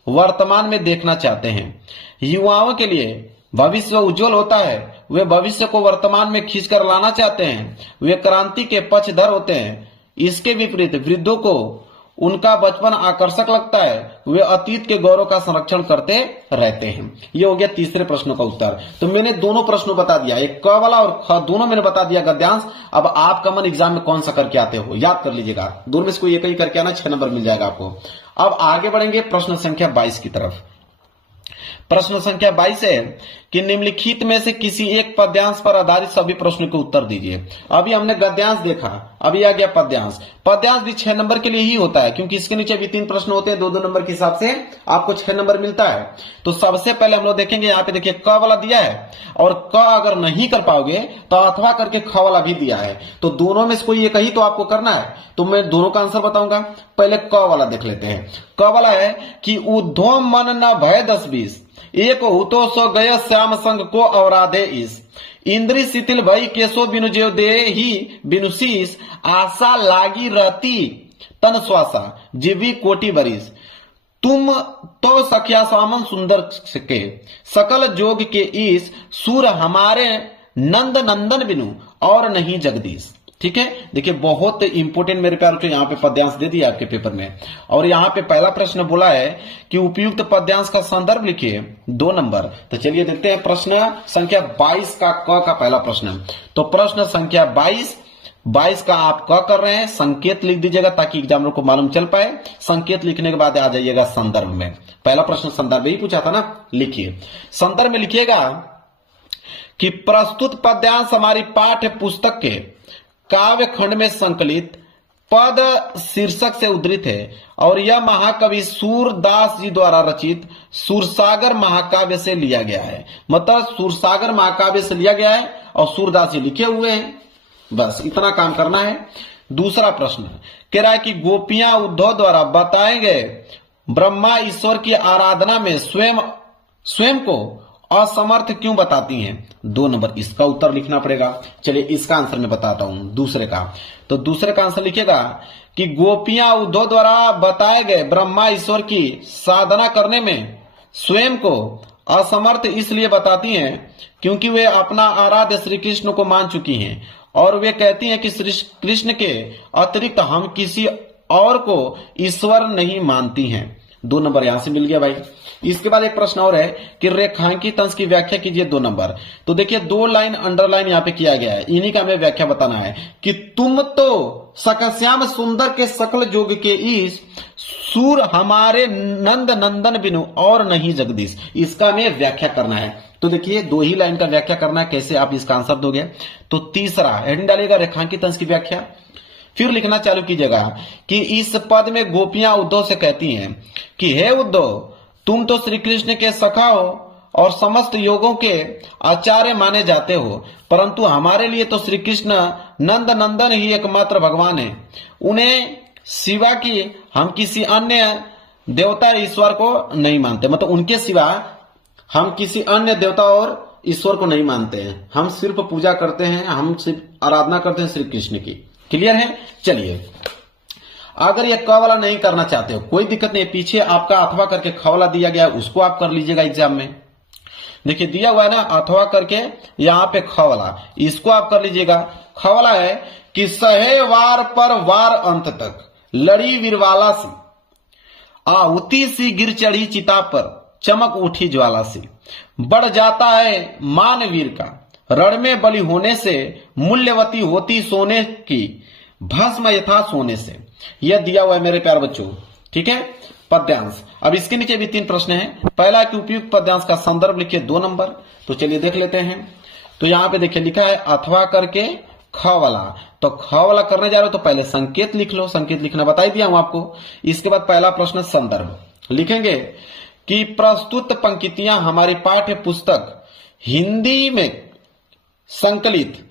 वर्तमान में देखना चाहते हैं। युवाओं के लिए भविष्य उज्जवल होता है, वे भविष्य को वर्तमान में खींचकर लाना चाहते हैं, वे क्रांति के पक्षधर होते हैं। इसके विपरीत वृद्धों को उनका बचपन आकर्षक लगता है, वे अतीत के गौरव का संरक्षण करते रहते हैं। ये हो गया तीसरे प्रश्न का उत्तर। तो मैंने दोनों प्रश्नों बता दिया, एक क वाला और ख, दोनों मैंने बता दिया गद्यांश। अब आप कॉमन एग्जाम में कौन सा करके आते हो याद कर लीजिएगा, दोनों में से कोई एक ही करके आना, 6 नंबर मिल जाएगा आपको। अब आगे बढ़ेंगे प्रश्न संख्या 22 की तरफ। प्रश्न संख्या 22 है कि निम्नलिखित में से किसी एक पद्यांश पर आधारित सभी प्रश्नों के उत्तर दीजिए। अभी हमने गद्यांश देखा, अभी आ गया पद्यांश। पद्यांश भी 6 नंबर के लिए ही होता है, क्योंकि इसके नीचे भी 3 प्रश्न होते हैं, 2-2 नंबर के हिसाब से आपको 6 नंबर मिलता है। तो सबसे पहले हम लोग देखेंगे, यहाँ पे देखिए क वाला दिया है और क अगर नहीं कर पाओगे तो अथवा करके ख वाला भी दिया है। तो दोनों में से कोई एक ही तो आपको करना है। तो मैं दोनों का आंसर बताऊंगा। पहले क वाला देख लेते हैं। क वाला है कि उद्धम मन न भय 10-20, एक हुतो सो गय श्याम संग को अवराधे इस, इंद्री शिथिल भई केशो बिनु जेव दे ही बिनुशीस, आशा लागी रहती तन श्वासा जीवी कोटि बरिस, तुम तो सखिया स्वामन सुंदर के, सकल जोग के ईस, सूर हमारे नंद नंदन बिनु और नहीं जगदीश। ठीक है, देखिए बहुत इंपोर्टेंट मेरे प्यार को यहाँ पे पद्यांश दे दिया आपके पेपर में। और यहाँ पे पहला प्रश्न बोला है कि उपयुक्त पद्यांश का संदर्भ लिखिए, 2 नंबर। तो चलिए देखते हैं प्रश्न संख्या 22 का क का पहला प्रश्न। तो प्रश्न संख्या 22 का आप क कर रहे हैं, संकेत लिख दीजिएगा ताकि एग्जामिनर को मालूम चल पाए। संकेत लिखने के बाद आ जाइएगा संदर्भ में। पहला प्रश्न संदर्भ ही पूछा था ना, लिखिए। संदर्भ में लिखिएगा कि प्रस्तुत पद्यांश हमारी पाठ्य पुस्तक के काव्य खंड में संकलित पद शीर्षक से उद्धृत है और यह महाकवि सूरदास जी द्वारा रचित सूरसागर महाकाव्य से लिया गया है। मतलब सूरसागर महाकाव्य से लिया गया है और सूरदास जी लिखे हुए हैं। बस इतना काम करना है। दूसरा प्रश्न कह रहा है कि गोपियां उद्धव द्वारा बताए गए ब्रह्मा ईश्वर की आराधना में स्वयं को असमर्थ क्यों बताती हैं? 2 नंबर इसका उत्तर लिखना पड़ेगा। चलिए इसका आंसर मैं बताता हूं दूसरे का। तो दूसरे का आंसर लिखेगा कि गोपियां उद्धव द्वारा बताए गए ब्रह्मा ईश्वर की साधना करने में स्वयं को असमर्थ इसलिए बताती हैं क्योंकि वे अपना आराध्य श्री कृष्ण को मान चुकी हैं और वे कहती हैं कि श्री कृष्ण के अतिरिक्त हम किसी और को ईश्वर नहीं मानती हैं। 2 नंबर यहां से मिल गया भाई। इसके बाद एक प्रश्न और है कि रेखांकित अंश की व्याख्या कीजिए 2 नंबर। तो देखिए 2 लाइन अंडरलाइन यहाँ पे किया गया है, इन्हीं का हमें व्याख्या बताना है कि तुम तो सकश्याम सुंदर के सकल जोग के ईश सूर हमारे नंद नंदन बिनु और नहीं जगदीश। इसका हमें व्याख्या करना है। तो देखिए 2 ही लाइन का व्याख्या करना है, कैसे आप इसका आंसर दोगे। तो तीसरा हेडिंग डालेगा रेखांकित अंश की व्याख्या। फिर लिखना चालू कीजिएगा कि इस पद में गोपियां उद्धव से कहती हैं कि हे उद्धव, तुम तो श्री कृष्ण के सखा हो और समस्त योगों के आचार्य माने जाते हो, परंतु हमारे लिए तो श्री कृष्ण नंद नंदन ही एकमात्र भगवान है। उन्हें सिवा की हम किसी अन्य देवता ईश्वर को नहीं मानते। मतलब उनके सिवा हम किसी अन्य देवता और ईश्वर को नहीं मानते हैं, हम सिर्फ पूजा करते हैं, हम सिर्फ आराधना करते हैं श्री कृष्ण की। क्लियर है? चलिए अगर ये क वाला नहीं करना चाहते हो कोई दिक्कत नहीं, पीछे आपका अथवा करके ख वाला दिया गया है, उसको आप कर लीजिएगा एग्जाम में। देखिए दिया हुआ है ना अथवा करके यहाँ पे ख वाला, इसको आप कर लीजिएगा। ख वाला है कि सहे वार पर वार अंत तक लड़ी वीरवाला सी, आहुति सी गिर चढ़ी चिता पर चमक उठी ज्वाला सी। बढ़ जाता है मान वीर का रण में बलि होने से, मूल्यवती होती सोने की भस्म यथा सोने से। यह दिया हुआ है मेरे प्यारे बच्चों। ठीक है, पद्यांश। अब इसके नीचे भी 3 प्रश्न हैं। पहला कि उपयुक्त पद्यांश का संदर्भ लिखिए 2 नंबर। तो चलिए देख लेते हैं। तो यहां पे देखिए लिखा है अथवा करके ख वाला। तो ख वाला करने जा रहे हो तो पहले संकेत लिख लो, संकेत लिखना बता ही दिया हूं आपको। इसके बाद पहला प्रश्न संदर्भ लिखेंगे कि प्रस्तुत पंक्तियां हमारी पाठ्य पुस्तक हिंदी में संकलित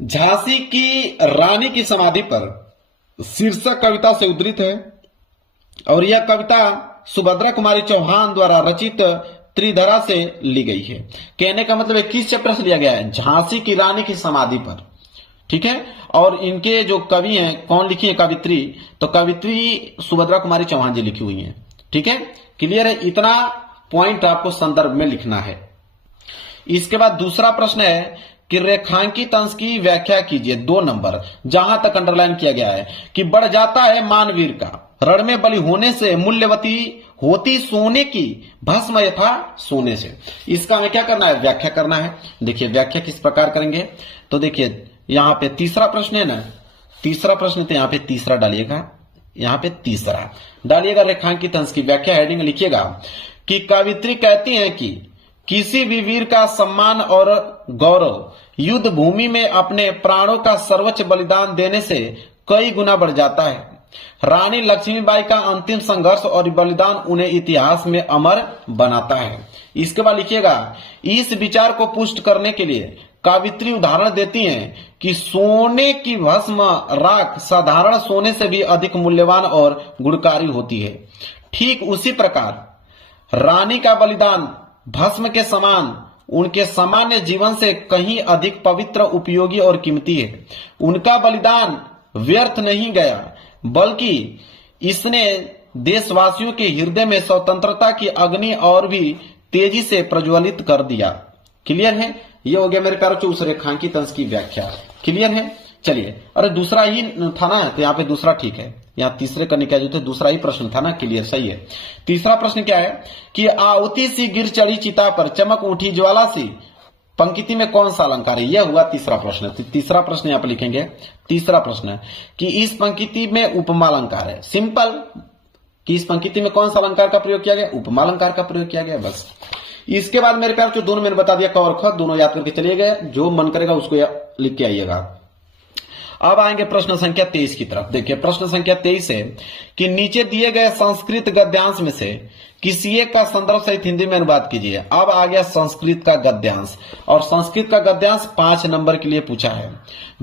झांसी की रानी की समाधि पर शीर्षक कविता से उद्धृत है और यह कविता सुभद्रा कुमारी चौहान द्वारा रचित त्रिधरा से ली गई है। कहने का मतलब है किस चैप्टर से लिया गया है? झांसी की रानी की समाधि पर। ठीक है, और इनके जो कवि हैं कौन लिखी है कवित्री? तो कवित्री सुभद्रा कुमारी चौहान जी लिखी हुई है। ठीक है, क्लियर है? इतना पॉइंट आपको संदर्भ में लिखना है। इसके बाद दूसरा प्रश्न है कि रेखांकित अंश की व्याख्या कीजिए 2 नंबर, जहां तक अंडरलाइन किया गया है कि बढ़ जाता है मानवीर का रण में बलि होने से, मूल्यवती होती सोने की भस्म यथा सोने से। इसका हमें क्या करना है? व्याख्या करना है। देखिए व्याख्या किस प्रकार करेंगे। तो देखिए यहां पे तीसरा प्रश्न है ना, तीसरा प्रश्न तो यहां पे तीसरा डालिएगा, यहां पे तीसरा डालिएगा। रेखांकित अंश की व्याख्या हेडिंग लिखिएगा कि कवित्री कहती हैं कि किसी भी वीर का सम्मान और गौरव युद्ध भूमि में अपने प्राणों का सर्वोच्च बलिदान देने से कई गुना बढ़ जाता है। रानी लक्ष्मीबाई का अंतिम संघर्ष और बलिदान उन्हें इतिहास में अमर बनाता है। इसके बाद लिखिएगा इस विचार को पुष्ट करने के लिए कवित्री उदाहरण देती हैं कि सोने की भस्म राख साधारण सोने से भी अधिक मूल्यवान और गुणकारी होती है। ठीक उसी प्रकार रानी का बलिदान भस्म के समान उनके सामान्य जीवन से कहीं अधिक पवित्र, उपयोगी और कीमती है। उनका बलिदान व्यर्थ नहीं गया, बल्कि इसने देशवासियों के हृदय में स्वतंत्रता की अग्नि और भी तेजी से प्रज्वलित कर दिया। क्लियर है? ये हो गया मेरे प्यारों उस रेखांकित अंश की व्याख्या। क्लियर है? चलिए, अरे दूसरा ही था ना, तो यहाँ पे दूसरा ठीक है, यहाँ तीसरे करने का जो थे दूसरा ही प्रश्न था ना। क्लियर, सही है। तीसरा प्रश्न क्या है कि आहुति सी गिर चढ़ी चिता पर चमक उठी ज्वाला सी, पंक्ति में कौन सा अलंकार है? यह हुआ तीसरा प्रश्न। तीसरा प्रश्न यहाँ पे लिखेंगे। तीसरा प्रश्न कि इस पंक्ति में उपमा अलंकार है। सिंपल कि इस पंक्ति में कौन सा अलंकार का प्रयोग किया गया? उपमा अलंकार का प्रयोग किया गया, बस। इसके बाद मेरे प्यार जो दोनों मैंने बता दिया, क और ख दोनों याद करके चलिए गए, जो मन करेगा उसको लिख के आइएगा। अब आएंगे प्रश्न संख्या 23 की तरफ। देखिए प्रश्न संख्या 23 है कि नीचे दिए गए संस्कृत गद्यांश में से किसी एक का संदर्भ सहित हिंदी में अनुवाद कीजिए। अब आ गया संस्कृत का गद्यांश, और संस्कृत का गद्यांश 5 नंबर के लिए पूछा है।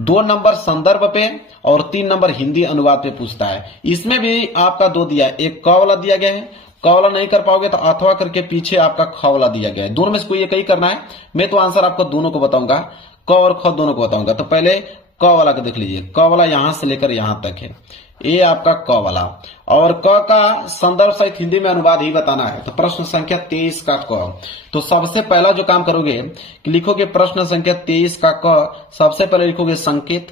2 नंबर संदर्भ पे और 3 नंबर हिंदी अनुवाद पे पूछता है। इसमें भी आपका 2 दिया, एक क वाला दिया गया है, क वाला नहीं कर पाओगे तो अथवा करके पीछे आपका ख वाला दिया गया है। दोनों में से कोई एक ही करना है। मैं तो आंसर आपको दोनों को बताऊंगा, क और ख दोनों को बताऊंगा। तो पहले क वाला को देख लीजिए, क वाला यहां से लेकर यहां तक है, ये आपका क वाला, और क का संदर्भ सहित हिंदी में अनुवाद ही बताना है। तो प्रश्न संख्या 23 का क, तो सबसे पहला जो काम करोगे कि लिखोगे प्रश्न संख्या 23 का क, सबसे पहले लिखोगे संकेत।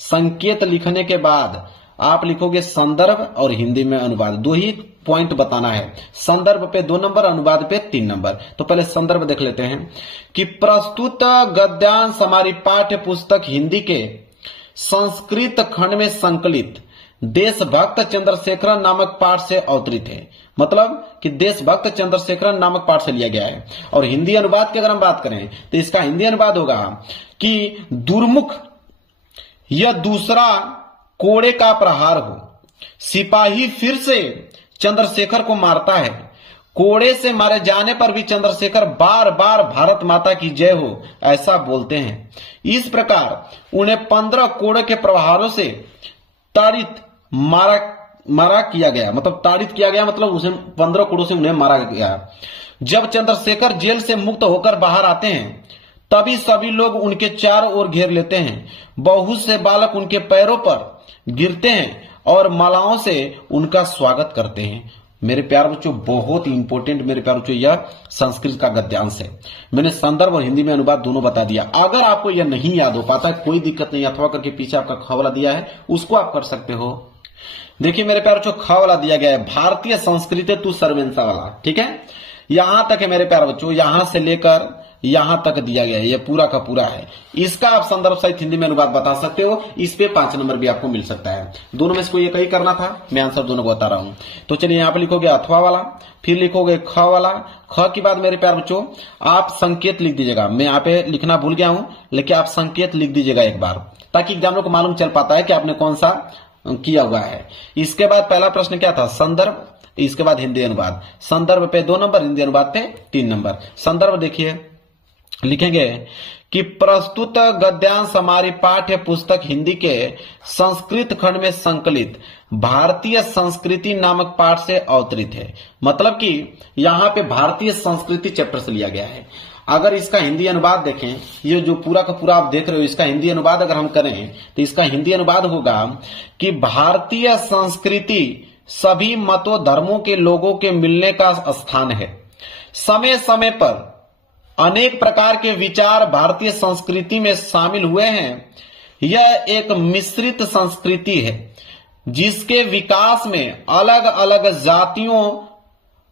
संकेत लिखने के बाद आप लिखोगे संदर्भ और हिंदी में अनुवाद, 2 ही पॉइंट बताना है। संदर्भ पे 2 नंबर, अनुवाद पे 3 नंबर। तो पहले संदर्भ देख लेते हैं कि प्रस्तुत गद्यांश हमारी पाठ्य पुस्तक हिंदी के संस्कृत खंड में संकलित देशभक्त चंद्रशेखरन नामक पाठ से अवतरित है। मतलब कि देशभक्त चंद्रशेखरन नामक पाठ से लिया गया है। और हिंदी अनुवाद की अगर हम बात करें तो इसका हिंदी अनुवाद होगा कि दुर्मुख यह दूसरा कोड़े का प्रहार हो, सिपाही फिर से चंद्रशेखर को मारता है, कोड़े से मारे जाने पर भी चंद्रशेखर बार बार भारत माता की जय हो ऐसा बोलते हैं। इस प्रकार उन्हें 15 कोड़े के प्रहारों से ताड़ित मारा किया गया, मतलब ताड़ित किया गया, मतलब उसे 15 कोड़ों से उन्हें मारा गया। जब चंद्रशेखर जेल से मुक्त होकर बाहर आते हैं तभी सभी लोग उनके चारों ओर घेर लेते हैं। बहुत से बालक उनके पैरों पर गिरते हैं और मालाओं से उनका स्वागत करते हैं। मेरे प्यारे बच्चों, बहुत इंपॉर्टेंट मेरे प्यारे बच्चों, यह संस्कृत का गद्यांश है। मैंने संदर्भ और हिंदी में अनुवाद दोनों बता दिया। अगर आपको यह नहीं याद हो पाता है कोई दिक्कत नहीं, अथवा करके पीछे आपका ख वाला दिया है उसको आप कर सकते हो। देखिए मेरे प्यारे बच्चों, ख वाला दिया गया है भारतीय संस्कृति तू सर्वेंसा वाला, ठीक है, यहां तक है मेरे प्यारे बच्चों, यहां से लेकर यहां तक दिया गया है, ये पूरा का पूरा है। इसका आप संदर्भ सहित हिंदी में अनुवाद बता सकते हो। इस पे 5 नंबर भी आपको मिल सकता है। दोनों में से कोई एक ही करना था, मैं आंसर दोनों को बता रहा हूं। तो चलिए यहाँ पे लिखोगे अथवा वाला, फिर लिखोगे ख वाला। ख के बाद मेरे प्यारे बच्चों आप संकेत लिख दीजिएगा। मैं यहाँ पे लिखना भूल गया हूं, लेकिन आप संकेत लिख दीजिएगा एक बार, ताकि एग्जामिनर को मालूम चल पाता है कि आपने कौन सा किया हुआ है। इसके बाद पहला प्रश्न क्या था, संदर्भ, इसके बाद हिंदी अनुवाद। संदर्भ पे 2 नंबर, हिंदी अनुवाद पे 3 नंबर। संदर्भ देखिए, लिखेंगे कि प्रस्तुत गद्यांश हमारी पाठ्य पुस्तक हिंदी के संस्कृत खंड में संकलित भारतीय संस्कृति नामक पाठ से अवतरित है। मतलब कि यहाँ पे भारतीय संस्कृति चैप्टर से लिया गया है। अगर इसका हिंदी अनुवाद देखें, ये जो पूरा का पूरा आप देख रहे हो, इसका हिंदी अनुवाद अगर हम करें तो इसका हिंदी अनुवाद होगा कि भारतीय संस्कृति सभी मतों धर्मों के लोगों के मिलने का स्थान है। समय समय पर अनेक प्रकार के विचार भारतीय संस्कृति में शामिल हुए हैं। यह एक मिश्रित संस्कृति है जिसके विकास में अलग अलग जातियों,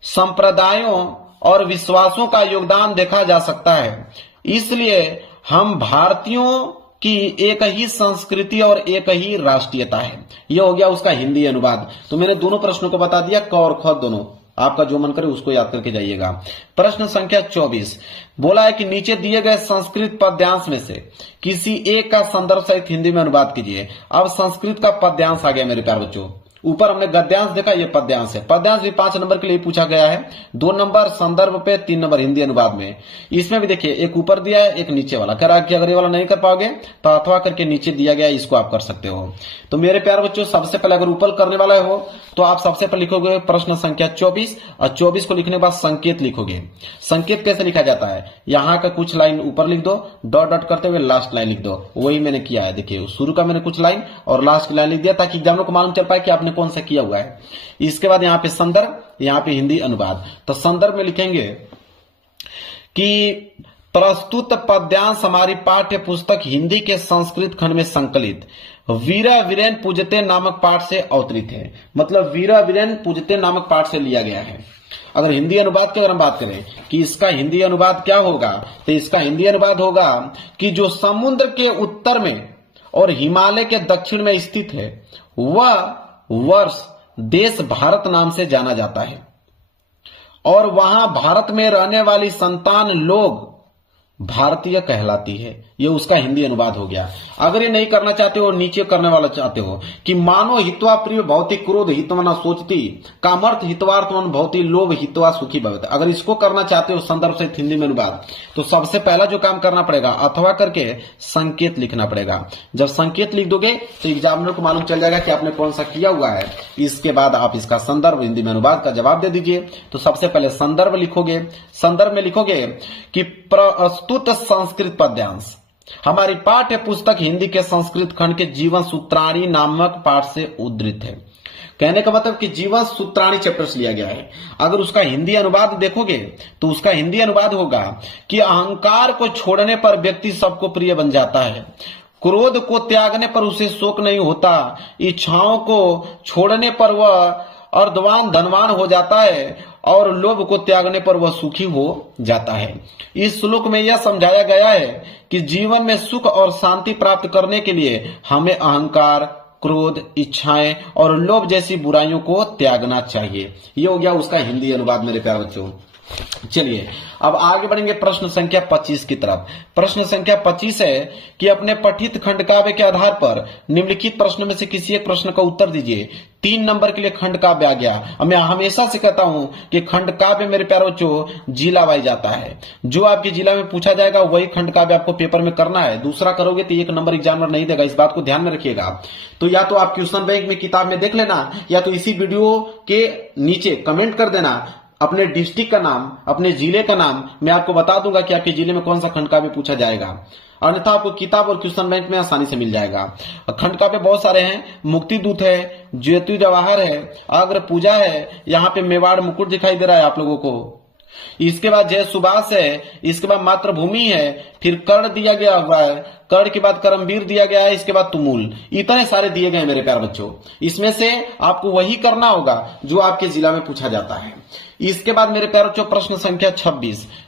संप्रदायों और विश्वासों का योगदान देखा जा सकता है। इसलिए हम भारतीयों की एक ही संस्कृति और एक ही राष्ट्रीयता है। यह हो गया उसका हिंदी अनुवाद। तो मैंने दोनों प्रश्नों को बता दिया, क और ख दोनों, आपका जो मन करे उसको याद करके जाइएगा। प्रश्न संख्या 24 बोला है कि नीचे दिए गए संस्कृत पद्यांश में से किसी एक का संदर्भ सहित हिंदी में अनुवाद कीजिए। अब संस्कृत का पद्यांश आ गया मेरे प्यारे बच्चों। ऊपर हमने गद्यांश देखा, ये पद्यांश है। पद्यांश भी 5 नंबर के लिए पूछा गया है। 2 नंबर संदर्भ पे, 3 नंबर हिंदी अनुवाद में। इसमें भी देखिए एक ऊपर दिया है, एक नीचे वाला। कह रहा है कि अगर ये वाला नहीं कर पाओगे तो अथवा करके नीचे दिया गया है, इसको आप कर सकते हो। तो मेरे प्यारे बच्चों, सबसे पहले अगर ऊपर करने वाला हो तो आप सबसे पहले लिखोगे प्रश्न संख्या 24 और 24 को लिखने के बाद संकेत लिखोगे। संकेत कैसे लिखा जाता है, यहाँ का कुछ लाइन ऊपर लिख दो, डॉट डॉट करते हुए लास्ट लाइन लिख दो। वही मैंने किया है। देखिए शुरू का मैंने कुछ लाइन और लास्ट की लाइन लिख दिया ताकि एग्जामिनर को मालूम चल पाए कि आपने कौन सा किया हुआ है। इसके बाद यहाँ पे संदर्भ, यहाँ पे हिंदी अनुवाद। तो संदर्भ में लिखेंगे कि प्रस्तुत पद्यांश हमारी पाठ्य पुस्तक हिंदी के संस्कृत खंड में संकलित वीरा वीरेन पूजते नामक पाठ से अवतरित है। मतलब वीरा वीरेन पूजते नामक पाठ से लिया गया है। अगर हिंदी अनुवाद की अगर हम बात करें कि इसका हिंदी अनुवाद क्या होगा, तो इसका हिंदी अनुवाद होगा कि जो समुद्र के उत्तर में और हिमालय के दक्षिण में स्थित है वह वर्ष देश भारत नाम से जाना जाता है और वहां भारत में रहने वाली संतान लोग भारतीय कहलाती है। ये उसका हिंदी अनुवाद हो गया। अगर ये नहीं करना चाहते हो, नीचे करने वाला चाहते हो कि मानो हित्वा प्रिय भौतिक क्रोध हितवना सोचती, कामर्थ हितवार्थवन भौति लोभ हितवा सुखी भवत। अगर इसको करना चाहते हो संदर्भ से हिंदी में अनुवाद, तो सबसे पहला जो काम करना पड़ेगा, अथवा करके संकेत लिखना पड़ेगा। जब संकेत लिख दोगे तो एग्जामिनर को मालूम चल जाएगा कि आपने कौन सा किया हुआ है। इसके बाद आप इसका संदर्भ हिंदी में अनुवाद का जवाब दे दीजिए। तो सबसे पहले संदर्भ लिखोगे। संदर्भ में लिखोगे कि प्रस्तुत संस्कृत पद्यांश हमारी पाठ्य पुस्तक हिंदी के संस्कृत खंड के जीवन सूत्राणी नामक पाठ से उद्धृत है। कहने का मतलब कि जीवन सूत्राणी चैप्टर से लिया गया है। अगर उसका हिंदी अनुवाद देखोगे तो उसका हिंदी अनुवाद होगा कि अहंकार को छोड़ने पर व्यक्ति सबको प्रिय बन जाता है, क्रोध को त्यागने पर उसे शोक नहीं होता, इच्छाओं को छोड़ने पर वह अर्धवान धनवान हो जाता है और लोभ को त्यागने पर वह सुखी हो जाता है। इस श्लोक में यह समझाया गया है कि जीवन में सुख और शांति प्राप्त करने के लिए हमें अहंकार, क्रोध, इच्छाएं और लोभ जैसी बुराइयों को त्यागना चाहिए। ये हो गया उसका हिंदी अनुवाद मेरे प्यारे बच्चों। चलिए अब आगे बढ़ेंगे प्रश्न संख्या 25 की तरफ। प्रश्न संख्या 25 है कि अपने पठित खंड काव्य के आधार पर निम्नलिखित प्रश्न में से किसी एक प्रश्न का उत्तर दीजिए। 3 नंबर के लिए खंड काव्य आ गया। मैं हमेशा से कहता हूं कि खंड काव्य मेरे प्यारे बच्चों जिला वाइज आता है। जो आपके जिला में पूछा जाएगा वही खंड काव्य आपको पेपर में करना है। दूसरा करोगे तो 1 नंबर एग्जामिनर नहीं देगा, इस बात को ध्यान में रखिएगा। तो या तो आप क्वेश्चन बैंक में किताब में देख लेना, या तो इसी वीडियो के नीचे कमेंट कर देना अपने डिस्ट्रिक्ट का नाम, अपने जिले का नाम। मैं आपको बता दूंगा कि आपके जिले में कौन सा खंड काव्य पूछा जाएगा। अन्यथा आपको किताब और क्वेश्चन बैंक में आसानी से मिल जाएगा। खंड काव्य बहुत सारे हैं। मुक्ति दूत है, ज्योति जवाहर है, अग्र पूजा है, यहाँ पे मेवाड़ मुकुट दिखाई दे रहा है आप लोगों को। इसके बाद जय सुभाष है, इसके बाद मातृभूमि है, फिर कर्ण दिया गया हुआ है, कर्ण के बाद करमवीर दिया गया है, इसके बाद तुमुल। इतने सारे दिए गए मेरे प्यारे बच्चों। इसमें से आपको वही करना होगा जो आपके जिला में पूछा जाता है। इसके बाद मेरे प्यारे बच्चों प्रश्न संख्या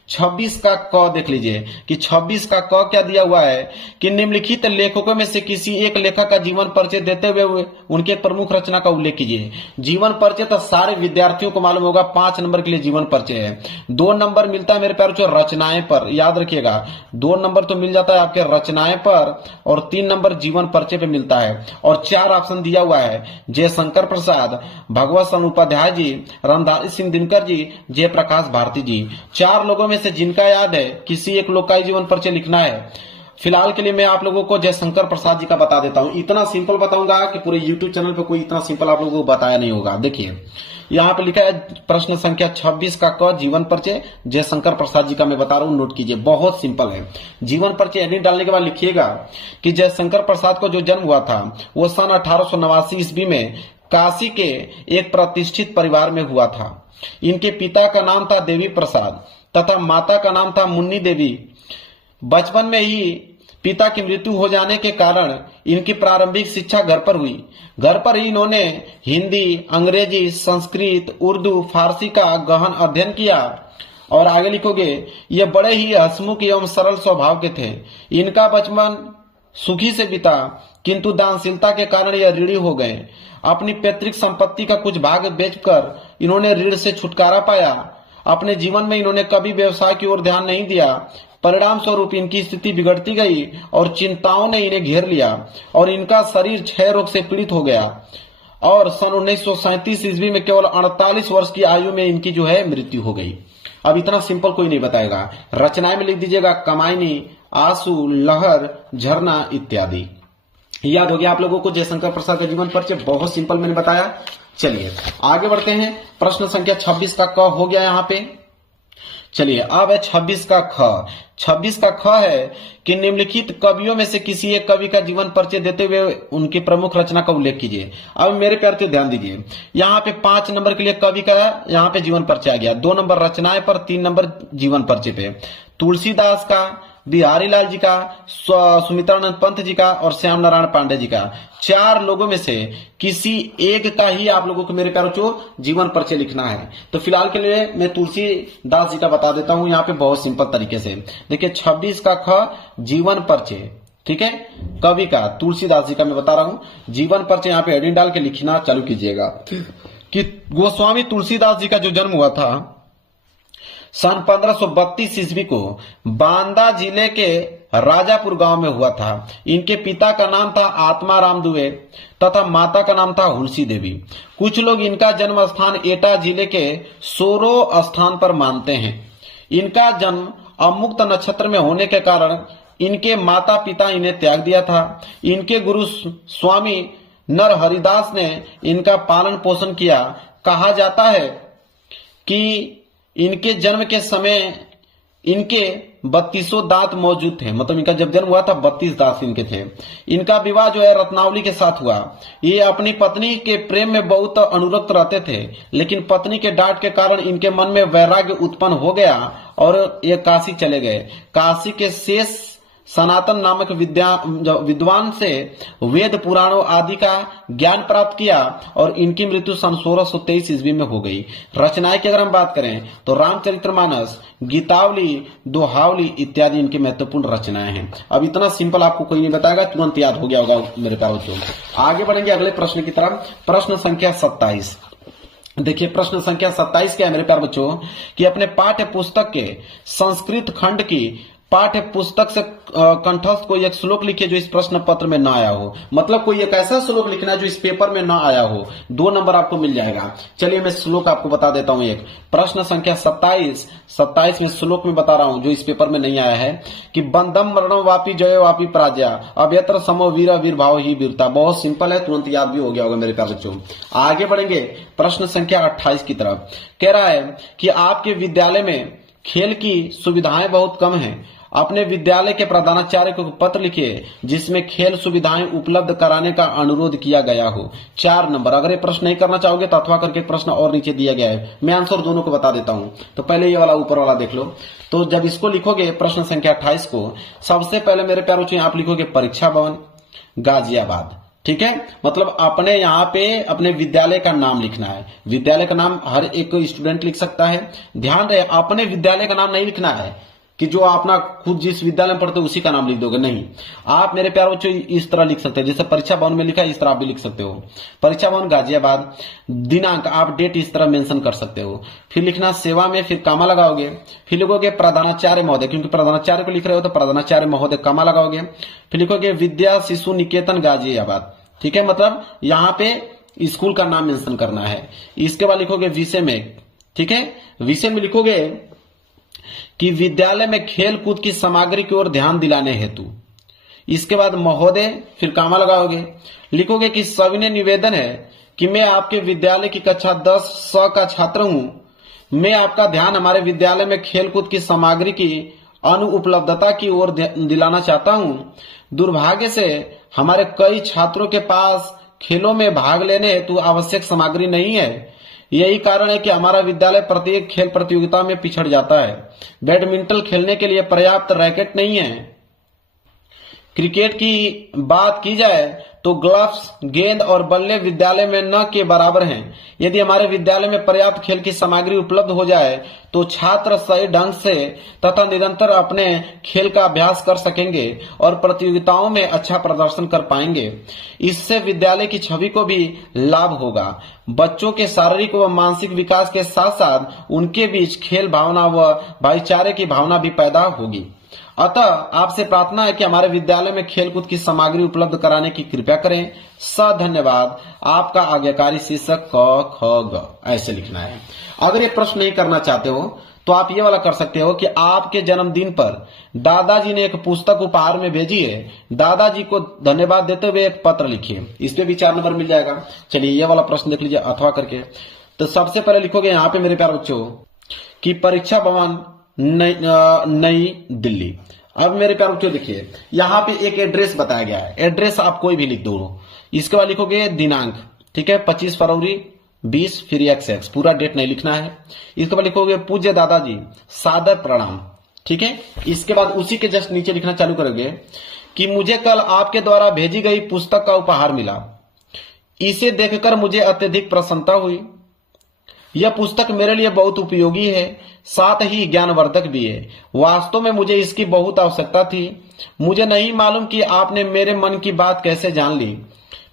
26 का क देख लीजिए कि 26 का क क्या दिया हुआ है कि निम्नलिखित लेखकों में से किसी एक लेखक का जीवन परिचय देते हुए उनके प्रमुख रचना का उल्लेख कीजिए। जीवन परिचय तो सारे विद्यार्थियों को मालूम होगा, 5 नंबर के लिए जीवन परिचय है। 2 नंबर मिलता है मेरे प्यारे बच्चों रचनाएं पर, याद रखिएगा 2 नंबर तो मिल जाता है आपके रचनाएं पर और 3 नंबर जीवन परिचय पे मिलता है। और 4 ऑप्शन दिया हुआ है जयशंकर प्रसाद, भगवत सन उपाध्याय जी, रामधारी सिंह दिनकर जी, जयप्रकाश भारती जी। 4 लोगों में से जिनका याद है किसी एक लोग का ही जीवन परिचय लिखना है। फिलहाल के लिए मैं आप लोगों को जयशंकर प्रसाद जी का बता देता हूं। इतना सिंपल बताऊंगा कि पूरे YouTube चैनल पे कोई इतना सिंपल आप लोगों को बताया नहीं होगा। देखिए यहाँ पे लिखा है प्रश्न संख्या 26 का क जीवन परिचय जयशंकर प्रसाद जी का मैं बता रहा हूँ, नोट कीजिए, बहुत सिंपल है। जीवन परिचय एडिट डालने के बाद लिखिएगा कि जयशंकर प्रसाद को जो जन्म हुआ था वो सन 1889 ईस्वी में काशी के एक प्रतिष्ठित परिवार में हुआ था। इनके पिता का नाम था देवी प्रसाद तथा माता का नाम था मुन्नी देवी। बचपन में ही पिता की मृत्यु हो जाने के कारण इनकी प्रारंभिक शिक्षा घर पर हुई। घर पर ही इन्होंने हिंदी, अंग्रेजी, संस्कृत, उर्दू, फारसी का गहन अध्ययन किया। और आगे लिखोगे ये बड़े ही हंसमुख एवं सरल स्वभाव के थे। इनका बचपन सुखी से बीता, किंतु दानशीलता के कारण यह ऋणी हो गए। अपनी पैतृक संपत्ति का कुछ भाग बेचकर इन्होंने ऋण से छुटकारा पाया। अपने जीवन में इन्होंने कभी व्यवसाय की ओर ध्यान नहीं दिया। परिणाम स्वरूप इनकी स्थिति बिगड़ती गई और चिंताओं ने इन्हें घेर लिया और इनका शरीर क्षय रोग से पीड़ित हो गया। और सन 1937 ईस्वी में केवल 48 वर्ष की आयु में इनकी जो है मृत्यु हो गई। अब इतना सिंपल कोई नहीं बताएगा। रचनाएं में लिख दीजिएगा कमाइनी, आंसू, लहर, झरना इत्यादि। याद हो गया आप लोगों को जयशंकर प्रसाद का जीवन परिचय, बहुत सिंपल मैंने बताया। चलिए आगे बढ़ते हैं। प्रश्न संख्या 26 का क हो गया यहाँ पे। चलिए अब है 26 का ख। 26 का ख है कि निम्नलिखित कवियों में से किसी एक कवि का जीवन परिचय देते हुए उनकी प्रमुख रचना का उल्लेख कीजिए। अब मेरे प्यार से ध्यान दीजिए, यहाँ पे 5 नंबर के लिए कवि का यहाँ पे जीवन परिचय आ गया। 2 नंबर रचनाएं पर, 3 नंबर जीवन परिचय पे। तुलसीदास का, बिहारी लाल जी का, सुमित्रानंद पंत जी का और श्याम नारायण पांडे जी का। 4 लोगों में से किसी एक का ही आप लोगों को मेरे प्यारों को जीवन परिचय लिखना है। तो फिलहाल के लिए मैं तुलसीदास जी का बता देता हूं यहाँ पे बहुत सिंपल तरीके से। देखिए 26 का ख जीवन परिचय, ठीक है, कवि का तुलसीदास जी का मैं बता रहा हूं। जीवन परिचय यहाँ पे हेडिंग डाल के लिखना चालू कीजिएगा कि गोस्वामी तुलसीदास जी का जो जन्म हुआ था सन 1532 ईस्वी को बांदा जिले के राजापुर गांव में हुआ था। इनके पिता का नाम था आत्माराम दुबे तथा माता का नाम था हुलसी देवी। कुछ लोग इनका जन्म स्थान एटा जिले के सोरो स्थान पर मानते हैं। इनका जन्म अमुक्त नक्षत्र में होने के कारण इनके माता पिता इन्हें त्याग दिया था। इनके गुरु स्वामी नर हरिदास ने इनका पालन पोषण किया। कहा जाता है कि इनके जन्म के समय इनके 32 दांत मौजूद थे। मतलब इनका जब जन्म हुआ था 32 दांत इनके थे। इनका विवाह जो है रत्नावली के साथ हुआ। ये अपनी पत्नी के प्रेम में बहुत अनुरक्त रहते थे, लेकिन पत्नी के डांट के कारण इनके मन में वैराग्य उत्पन्न हो गया और ये काशी चले गए। काशी के शेष सनातन नामक विद्वान से वेद पुराणों आदि का ज्ञान प्राप्त किया और इनकी मृत्यु सन 1623 ईस्वी में हो गई। रचनाएं की अगर हम बात करें तो रामचरितमानस, गीतावली, दोहावली इत्यादि इनकी महत्वपूर्ण रचनाएं हैं। अब इतना सिंपल आपको कोई नहीं बताएगा, तुरंत याद हो गया होगा मेरे प्यारे बच्चों। आगे बढ़ेंगे अगले प्रश्न की तरफ। प्रश्न संख्या 27। देखिए प्रश्न संख्या 27 क्या है मेरे प्यारे बच्चों कि अपने पाठ्य पुस्तक के संस्कृत खंड की पाठ्य पुस्तक से कंठस्थ कोई एक श्लोक लिखिए जो इस प्रश्न पत्र में ना आया हो। मतलब कोई एक ऐसा श्लोक लिखना है जो इस पेपर में ना आया हो। 2 नंबर आपको मिल जाएगा। चलिए मैं श्लोक आपको बता देता हूं। एक प्रश्न संख्या 27 में श्लोक में बता रहा हूं जो इस पेपर में नहीं आया है कि बंधम मरणम वापी जय वापी प्राज्ञा अभ्यत्र समो वीर वीर भाव ही वीरता। बहुत सिंपल है, तुरंत याद भी हो गया होगा मेरे प्यारे बच्चों। आगे बढ़ेंगे प्रश्न संख्या 28 की तरफ। कह रहा है कि आपके विद्यालय में खेल की सुविधाएं बहुत कम है। अपने विद्यालय के प्रधानाचार्य को पत्र लिखिए जिसमें खेल सुविधाएं उपलब्ध कराने का अनुरोध किया गया हो। 4 नंबर। अगर ये प्रश्न नहीं करना चाहोगे तो अथवा करके प्रश्न और नीचे दिया गया है। मैं आंसर दोनों को बता देता हूं। तो पहले ये वाला ऊपर वाला देख लो। तो जब इसको लिखोगे प्रश्न संख्या 28 को, सबसे पहले मेरे प्यारे बच्चों आप लिखोगे परीक्षा भवन गाजियाबाद। ठीक है, मतलब अपने यहाँ पे अपने विद्यालय का नाम लिखना है। विद्यालय का नाम हर एक स्टूडेंट लिख सकता है। ध्यान रहे अपने विद्यालय का नाम नहीं लिखना है कि जो अपना खुद जिस विद्यालय में पढ़ते हो उसी का नाम लिख दोगे, नहीं। आप मेरे प्यारे बच्चों इस तरह लिख सकते हैं जैसे परीक्षा भवन में लिखा है इस तरह आप भी लिख सकते हो। परीक्षा भवन गाजियाबाद। दिनांक आप डेट इस तरह मेंशन कर सकते हो। फिर लिखना सेवा में, फिर कामा लगाओगे। फिर लिखोगे प्रधानाचार्य महोदय, क्योंकि प्रधानाचार्य को लिख रहे हो तो प्रधानाचार्य महोदय कामा लगाओगे। फिर लिखोगे विद्या शिशु निकेतन गाजियाबाद। ठीक है, मतलब यहाँ पे स्कूल का नाम मेंशन करना है। इसके बाद लिखोगे विषय में। ठीक है, विषय में लिखोगे कि विद्यालय में खेल कूद की सामग्री की ओर ध्यान दिलाने हेतु। इसके बाद महोदय, फिर कामा लगाओगे। लिखोगे कि सविनय निवेदन है कि मैं आपके विद्यालय की कक्षा 10 स का छात्र हूं। मैं आपका ध्यान हमारे विद्यालय में खेल कूद की सामग्री की अनुपलब्धता की ओर दिलाना चाहता हूं। दुर्भाग्य से हमारे कई छात्रों के पास खेलों में भाग लेने हेतु आवश्यक सामग्री नहीं है। यही कारण है कि हमारा विद्यालय प्रत्येक खेल प्रतियोगिता में पिछड़ जाता है। बैडमिंटन खेलने के लिए पर्याप्त रैकेट नहीं है। क्रिकेट की बात की जाए तो ग्लव्स, गेंद और बल्ले विद्यालय में न के बराबर हैं। यदि हमारे विद्यालय में पर्याप्त खेल की सामग्री उपलब्ध हो जाए तो छात्र सही ढंग से तथा निरंतर अपने खेल का अभ्यास कर सकेंगे और प्रतियोगिताओं में अच्छा प्रदर्शन कर पाएंगे। इससे विद्यालय की छवि को भी लाभ होगा। बच्चों के शारीरिक व मानसिक विकास के साथ साथ उनके बीच खेल भावना व भाईचारे की भावना भी पैदा होगी। अतः आपसे प्रार्थना है कि हमारे विद्यालय में खेलकूद की सामग्री उपलब्ध कराने की कृपया करें। धन्यवाद। आपका आज्ञाकारी शीर्षक क ख ग ऐसे लिखना है। अगर ये प्रश्न नहीं करना चाहते हो तो आप ये वाला कर सकते हो कि आपके जन्मदिन पर दादाजी ने एक पुस्तक उपहार में भेजी है। दादाजी को धन्यवाद देते हुए एक पत्र लिखिए। इस पे भी 4 नंबर मिल जाएगा। चलिए ये वाला प्रश्न देख लीजिए अथवा करके। तो सबसे पहले लिखोगे यहाँ पे मेरे प्यारे बच्चों कि परीक्षा भवन नई दिल्ली। अब मेरे प्यारे बच्चों देखिए यहाँ पे एक एड्रेस बताया गया है। एड्रेस आप कोई भी लिख दो। इसके बाद लिखोगे दिनांक। ठीक है, 25 फरवरी 20 फिर XX, पूरा डेट नहीं लिखना है। इसके बाद लिखोगे पूज्य दादाजी सादर प्रणाम। ठीक है, इसके बाद उसी के जस्ट नीचे लिखना चालू करोगे कि मुझे कल आपके द्वारा भेजी गई पुस्तक का उपहार मिला। इसे देखकर मुझे अत्यधिक प्रसन्नता हुई। यह पुस्तक मेरे लिए बहुत उपयोगी है, साथ ही ज्ञानवर्धक भी है। वास्तव में मुझे इसकी बहुत आवश्यकता थी। मुझे नहीं मालूम कि आपने मेरे मन की बात कैसे जान ली।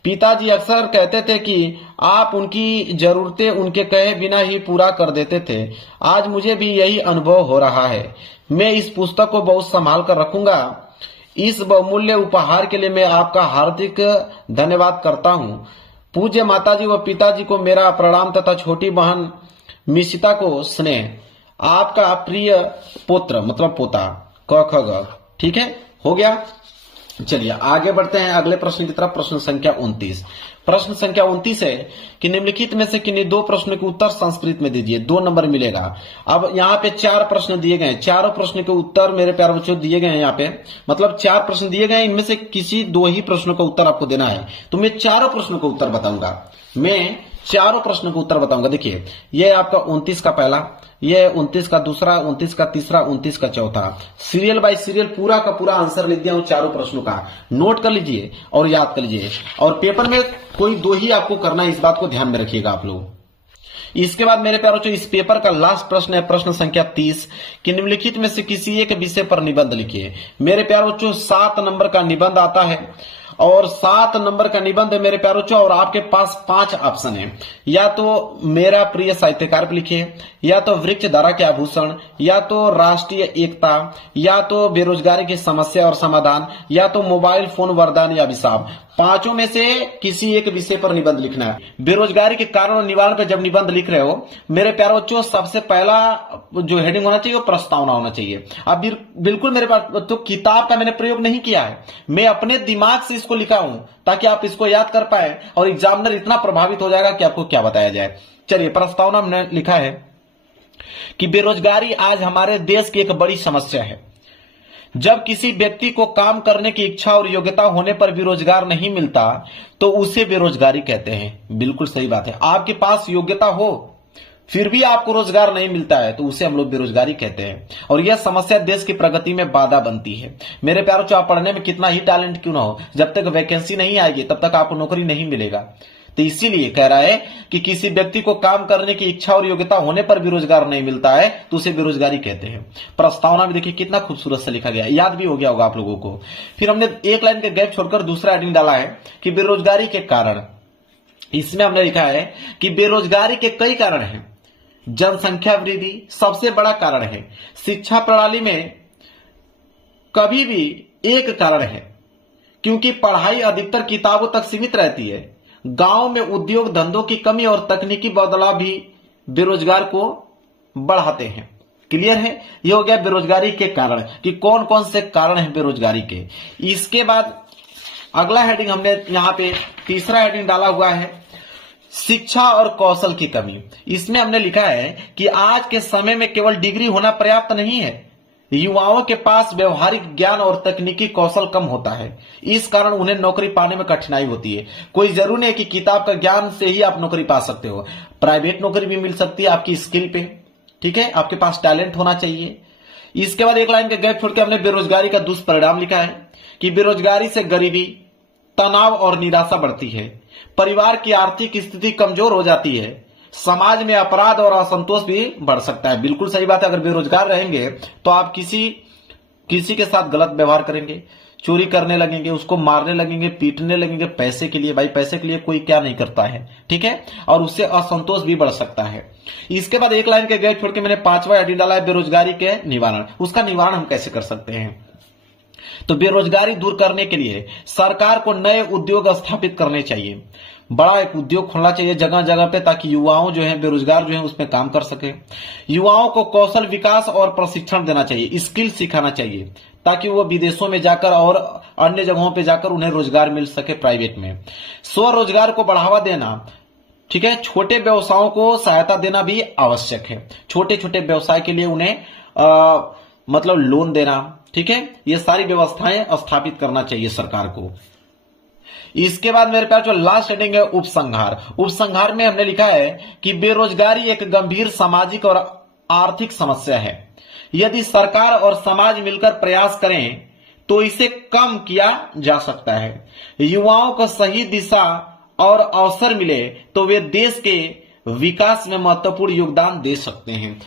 पिताजी अक्सर कहते थे कि आप उनकी जरूरतें उनके कहे बिना ही पूरा कर देते थे। आज मुझे भी यही अनुभव हो रहा है। मैं इस पुस्तक को बहुत संभाल कर रखूंगा। इस बहुमूल्य उपहार के लिए मैं आपका हार्दिक धन्यवाद करता हूँ। पूज्य माताजी व पिताजी को मेरा प्रणाम तथा छोटी बहन मिशिता को स्नेह। आपका प्रिय पुत्र, मतलब पोता, क ख ग। ठीक है, हो गया। चलिए आगे बढ़ते हैं अगले प्रश्न की तरफ। प्रश्न संख्या 29। प्रश्न संख्या 29 है कि निम्नलिखित में से किन्हीं दो प्रश्नों के उत्तर संस्कृत में दीजिए, 2 नंबर मिलेगा। अब यहाँ पे 4 प्रश्न दिए गए हैं, चारों प्रश्न के उत्तर मेरे प्यारे बच्चों दिए गए हैं। यहाँ पे मतलब 4 प्रश्न दिए गए हैं, इनमें से किसी 2 ही प्रश्नों का उत्तर आपको देना है। तो मैं चारों प्रश्नों का उत्तर बताऊंगा, देखिए, ये आपका 29 का पहला, ये 29 का दूसरा, 29 का तीसरा, 29 का चौथा। सीरियल बाय सीरियल पूरा का पूरा आंसर लिख दिया हूं चारों प्रश्नों का। नोट कर लीजिए और याद कर लीजिए, और पेपर में कोई 2 ही आपको करना है, इस बात को ध्यान में रखिएगा आप लोग। इसके बाद मेरे प्यारों, इस पेपर का लास्ट प्रश्न है प्रश्न संख्या 30 कि निम्नलिखित में से किसी एक विषय पर निबंध लिखिए। मेरे प्यारों बच्चों 7 नंबर का निबंध आता है, और 7 नंबर का निबंध है मेरे प्यारों बच्चों, और आपके पास 5 ऑप्शन है। या तो मेरा प्रिय साहित्यकार पे लिखिए, या तो वृक्ष धारा के आभूषण, या तो राष्ट्रीय एकता, या तो बेरोजगारी की समस्या और समाधान, या तो मोबाइल फोन वरदान या अभिशाप। 5 में से किसी एक विषय पर निबंध लिखना है। बेरोजगारी के कारण और निवारण पर जब निबंध लिख रहे हो मेरे प्यारे बच्चों, सबसे पहला जो हेडिंग होना चाहिए वो प्रस्तावना होना चाहिए। अब बिल्कुल मेरे पास तो किताब का मैंने प्रयोग नहीं किया है, मैं अपने दिमाग से इसको लिखा हूं ताकि आप इसको याद कर पाए, और एग्जामिनर इतना प्रभावित हो जाएगा कि आपको क्या बताया जाए। चलिए, प्रस्तावना में लिखा है कि बेरोजगारी आज हमारे देश की एक बड़ी समस्या है। जब किसी व्यक्ति को काम करने की इच्छा और योग्यता होने पर भी रोजगार नहीं मिलता तो उसे बेरोजगारी कहते हैं। बिल्कुल सही बात है, आपके पास योग्यता हो फिर भी आपको रोजगार नहीं मिलता है तो उसे हम लोग बेरोजगारी कहते हैं, और यह समस्या देश की प्रगति में बाधा बनती है। मेरे प्यारों, चाहे पढ़ने में कितना ही टैलेंट क्यों ना हो, जब तक वैकेंसी नहीं आएगी तब तक आपको नौकरी नहीं मिलेगा। तो इसीलिए कह रहा है कि किसी व्यक्ति को काम करने की इच्छा और योग्यता होने पर भी रोजगार नहीं मिलता है तो उसे बेरोजगारी कहते हैं। प्रस्तावना में देखिए कितना खूबसूरत से लिखा गया, याद भी हो गया होगा आप लोगों को। फिर हमने एक लाइन के गैप छोड़कर दूसरा हेडिंग डाला है कि बेरोजगारी के कारण। इसमें हमने लिखा है कि बेरोजगारी के कई कारण हैं। जनसंख्या वृद्धि सबसे बड़ा कारण है। शिक्षा प्रणाली में कभी भी एक कारण है, क्योंकि पढ़ाई अधिकतर किताबों तक सीमित रहती है। गांव में उद्योग धंधों की कमी और तकनीकी बदलाव भी बेरोजगार को बढ़ाते हैं। क्लियर है, ये हो गया बेरोजगारी के कारण कि कौन कौन से कारण हैं बेरोजगारी के। इसके बाद अगला हेडिंग हमने यहां पे तीसरा हेडिंग डाला हुआ है, शिक्षा और कौशल की कमी। इसमें हमने लिखा है कि आज के समय में केवल डिग्री होना पर्याप्त नहीं है, युवाओं के पास व्यवहारिक ज्ञान और तकनीकी कौशल कम होता है। इस कारण उन्हें नौकरी पाने में कठिनाई होती है। कोई जरूरी नहीं है कि किताब का ज्ञान से ही आप नौकरी पा सकते हो, प्राइवेट नौकरी भी मिल सकती है आपकी स्किल पे। ठीक है, आपके पास टैलेंट होना चाहिए। इसके बाद एक लाइन का गैप छोड़ के हमने बेरोजगारी का दुष्परिणाम लिखा है कि बेरोजगारी से गरीबी, तनाव और निराशा बढ़ती है, परिवार की आर्थिक स्थिति कमजोर हो जाती है, समाज में अपराध और असंतोष भी बढ़ सकता है। बिल्कुल सही बात है, अगर बेरोजगार रहेंगे तो आप किसी के साथ गलत व्यवहार करेंगे, चोरी करने लगेंगे, उसको मारने लगेंगे, पीटने लगेंगे पैसे के लिए। भाई पैसे के लिए कोई क्या नहीं करता है, ठीक है, और उससे असंतोष भी बढ़ सकता है। इसके बाद एक लाइन के गैप छोड़ के मैंने 5वां हेडिंग डाला है बेरोजगारी के निवारण। उसका निवारण हम कैसे कर सकते हैं? तो बेरोजगारी दूर करने के लिए सरकार को नए उद्योग स्थापित करने चाहिए। बड़ा एक उद्योग खोलना चाहिए जगह जगह पे, ताकि युवाओं जो है बेरोजगार जो है उसमें काम कर सके। युवाओं को कौशल विकास और प्रशिक्षण देना चाहिए, स्किल सिखाना चाहिए, ताकि वो विदेशों में जाकर और अन्य जगहों पे जाकर उन्हें रोजगार मिल सके प्राइवेट में। स्वरोजगार को बढ़ावा देना, ठीक है, छोटे व्यवसायों को सहायता देना भी आवश्यक है। छोटे छोटे व्यवसाय के लिए उन्हें मतलब लोन देना, ठीक है, ये सारी व्यवस्थाएं स्थापित करना चाहिए सरकार को। इसके बाद मेरे पास जो लास्ट हेडिंग है उपसंहार। उपसंहार में हमने लिखा है कि बेरोजगारी एक गंभीर सामाजिक और आर्थिक समस्या है। यदि सरकार और समाज मिलकर प्रयास करें तो इसे कम किया जा सकता है। युवाओं को सही दिशा और अवसर मिले तो वे देश के विकास में महत्वपूर्ण योगदान दे सकते हैं।